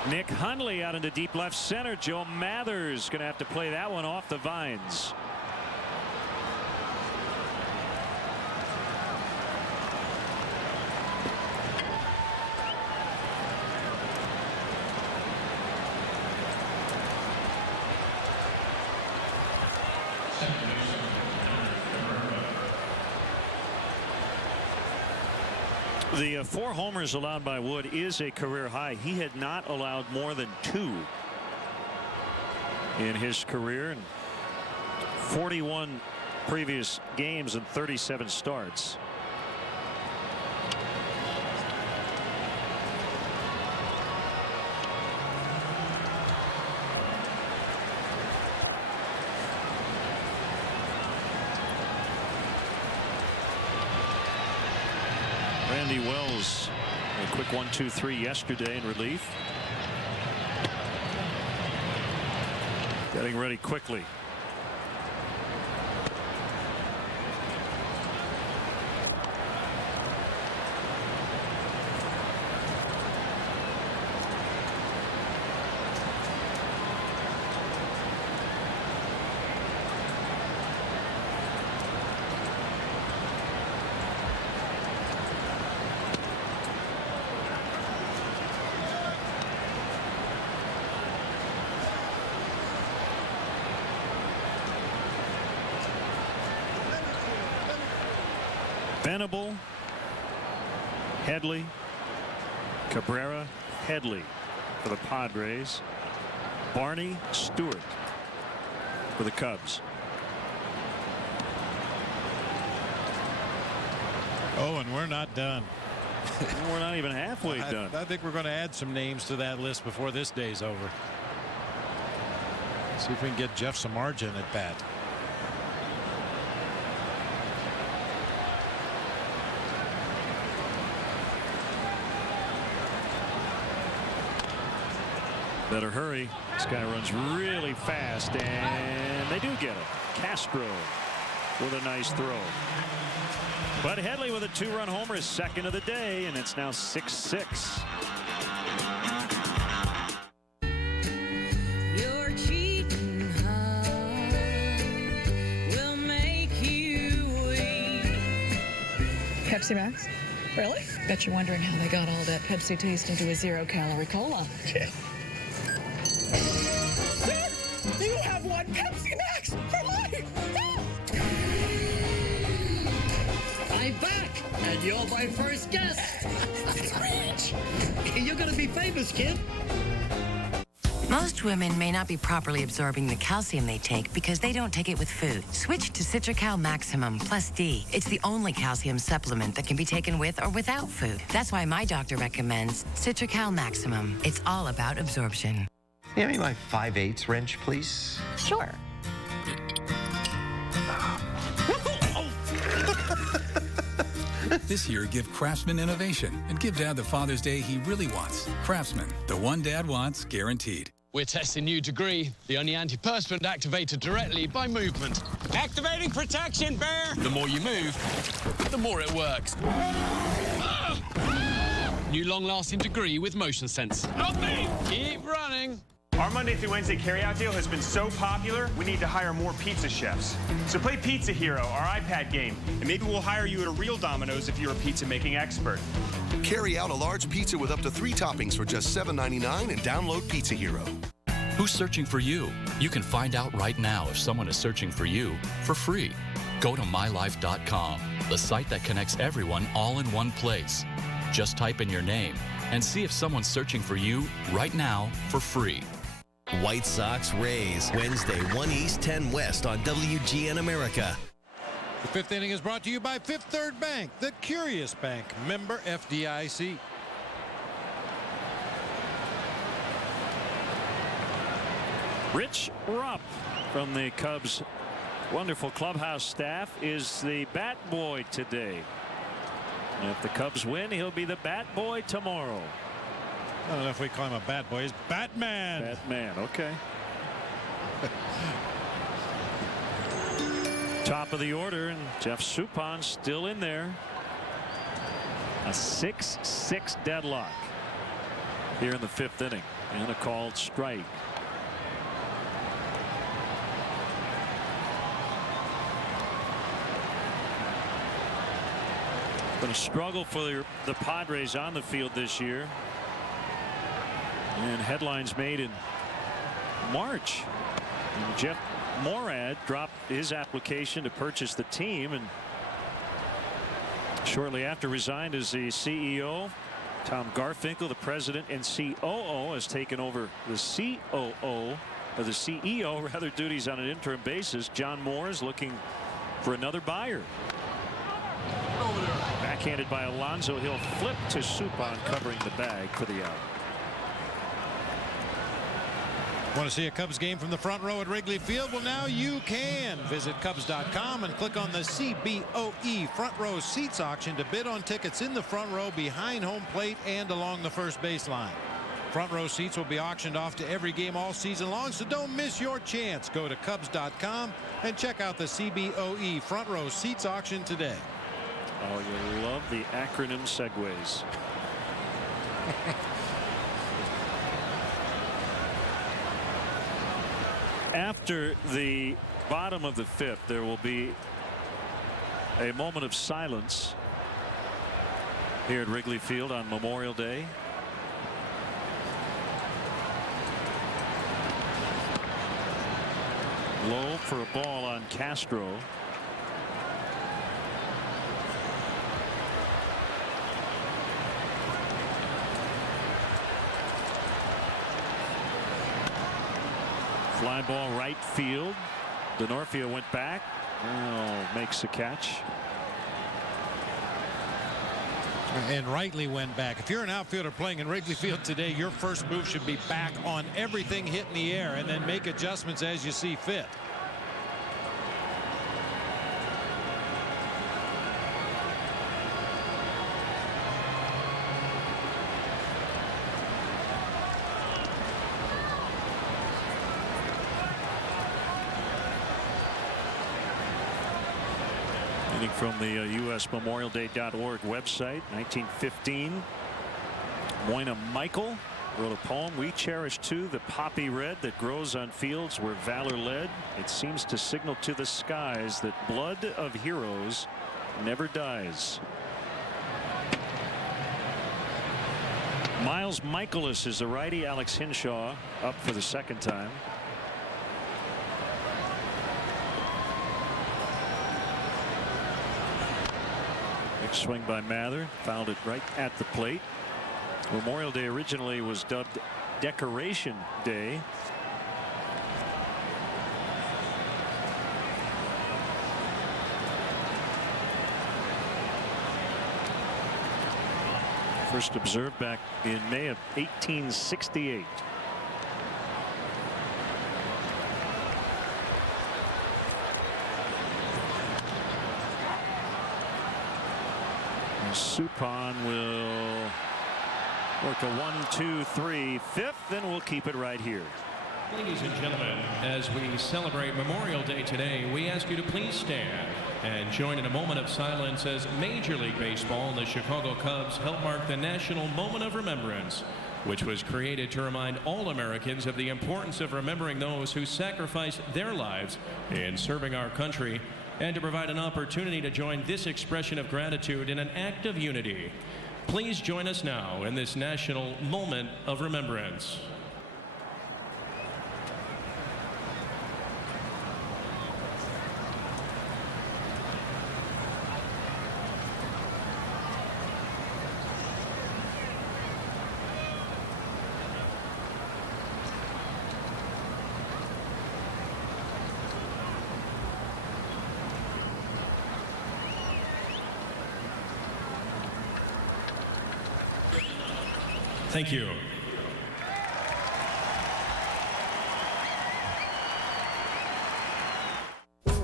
Nick Hundley out into deep left center. Joe Mathers going to have to play that one off the vines. The 4 homers allowed by Wood is a career high. He had not allowed more than 2 in his career, and 41 previous games and 37 starts. Randy Wells, a quick 1-2-3 yesterday in relief. Getting ready quickly. Venable, Headley, Cabrera, Headley for the Padres. Barney, Stewart for the Cubs. Oh, and we're not done. We're not even halfway done. I think we're going to add some names to that list before this day's over. See if we can get Jeff Samardzija at bat. Better hurry. This guy runs really fast, and they do get him. Castro with a nice throw. But Headley with a 2-run homer is second of the day, and it's now 6-6. Your cheating heart will make you weak. Pepsi Max? Really? Bet you're wondering how they got all that Pepsi taste into a 0-calorie cola. right back. And you're my first guest. Rich, you're going to be famous, kid. Most women may not be properly absorbing the calcium they take because they don't take it with food. Switch to Citracal Maximum Plus D. It's the only calcium supplement that can be taken with or without food. That's why my doctor recommends Citracal Maximum. It's all about absorption. Hand me my 5/8 wrench, please. Sure. This year, give Craftsman innovation and give Dad the Father's Day he really wants. Craftsman, the one Dad wants, guaranteed. We're testing new degree, the only antiperspirant activated directly by movement. Activating protection, Bear! The more you move, the more it works. New long-lasting degree with motion sense. Not me! Keep running. Our Monday through Wednesday carryout deal has been so popular, we need to hire more pizza chefs. So play Pizza Hero, our iPad game, and maybe we'll hire you at a real Domino's if you're a pizza-making expert. Carry out a large pizza with up to 3 toppings for just $7.99 and download Pizza Hero. Who's searching for you? You can find out right now if someone is searching for you for free. Go to mylife.com, the site that connects everyone all in one place. Just type in your name and see if someone's searching for you right now for free. White Sox Rays, Wednesday, 1 East, 10 West on WGN America. The fifth inning is brought to you by Fifth Third Bank, the Curious Bank, member FDIC. Rich Rupp from the Cubs' wonderful clubhouse staff is the bat boy today. And if the Cubs win, he'll be the bat boy tomorrow. I don't know if we call him a bat boy. He's Batman. Batman, okay. Top of the order, and Jeff Suppan still in there. A 6-6 deadlock here in the fifth inning, and a called strike. Been a struggle for the Padres on the field this year. And headlines made in March. And Jeff Morad dropped his application to purchase the team, and shortly after resigned as the CEO. Tom Garfinkel, the president and COO, has taken over the CEO rather duties on an interim basis. John Moore is looking for another buyer. Backhanded by Alonso. He'll flip to Suppan, covering the bag for the out. Want to see a Cubs game from the front row at Wrigley Field? Well, now you can. Visit Cubs.com and click on the CBOE front row seats auction to bid on tickets in the front row, behind home plate, and along the first baseline. Front row seats will be auctioned off to every game all season long, so don't miss your chance. Go to Cubs.com and check out the CBOE front row seats auction today. Oh, you love the acronym segues. After the bottom of the fifth, there will be a moment of silence here at Wrigley Field on Memorial Day. Low for a ball on Castro. Fly ball right field. Denorfia went back. Makes the catch. And rightly went back. If you're an outfielder playing in Wrigley Field today, your first move should be back on everything hit in the air, and then make adjustments as you see fit. From the USMemorialDay.org website, 1915. Moina Michael wrote a poem. We cherish too the poppy red that grows on fields where valor led. It seems to signal to the skies that blood of heroes never dies. Miles Michaelis is the righty. Alex Hinshaw up for the second time. Big swing by Mather. Fouled it right at the plate. Memorial Day originally was dubbed Decoration Day. First observed back in May of 1868. Suppan will work a 1-2-3 fifth, then we'll keep it right here. Ladies and gentlemen, as we celebrate Memorial Day today, we ask you to please stand and join in a moment of silence as Major League Baseball and the Chicago Cubs help mark the National Moment of Remembrance, which was created to remind all Americans of the importance of remembering those who sacrificed their lives in serving our country, and to provide an opportunity to join this expression of gratitude in an act of unity. Please join us now in this National Moment of Remembrance. Thank you.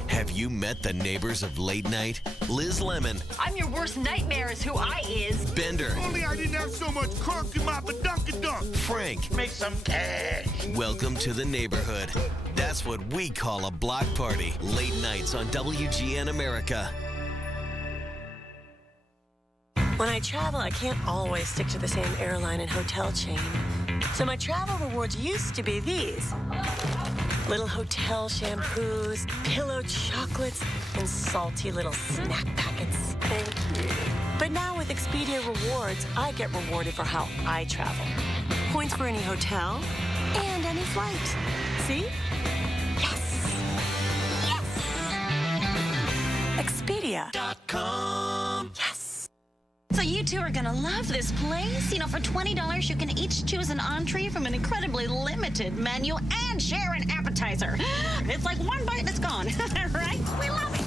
Have you met the neighbors of late night? Liz Lemon. I'm your worst nightmare is who I is. Bender. Only I didn't have so much crunk in my badunkadunk. Frank. Make some cash. Welcome to the neighborhood. That's what we call a block party. Late nights on WGN America. When I travel, I can't always stick to the same airline and hotel chain. So my travel rewards used to be these. Little hotel shampoos, pillow chocolates, and salty little snack packets. Thank you. But now with Expedia Rewards, I get rewarded for how I travel. Points for any hotel and any flight. See? Yes! Yes! Expedia.com. Yes! So you two are gonna love this place. You know, for $20, you can each choose an entree from an incredibly limited menu and share an appetizer. It's like one bite and it's gone, right? We love it.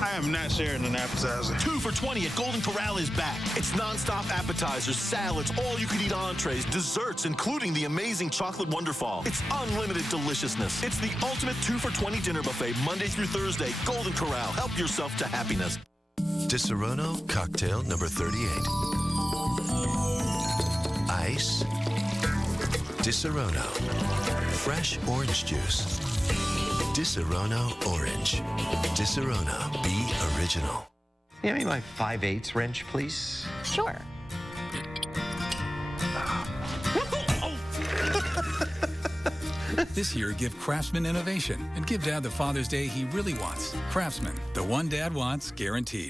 I am not sharing an appetizer. 2 for $20 at Golden Corral is back. It's nonstop appetizers, salads, all-you-can-eat entrees, desserts, including the amazing chocolate Wonderfall. It's unlimited deliciousness. It's the ultimate 2 for $20 dinner buffet, Monday through Thursday. Golden Corral. Help yourself to happiness. Disaronno cocktail number 38. Ice. Disaronno. Fresh orange juice. Disaronno Orange. Disaronno. Be original. Give me my 5/8 wrench, please. Sure. This year, give Craftsman innovation and give Dad the Father's Day he really wants. Craftsman, the one Dad wants, guaranteed.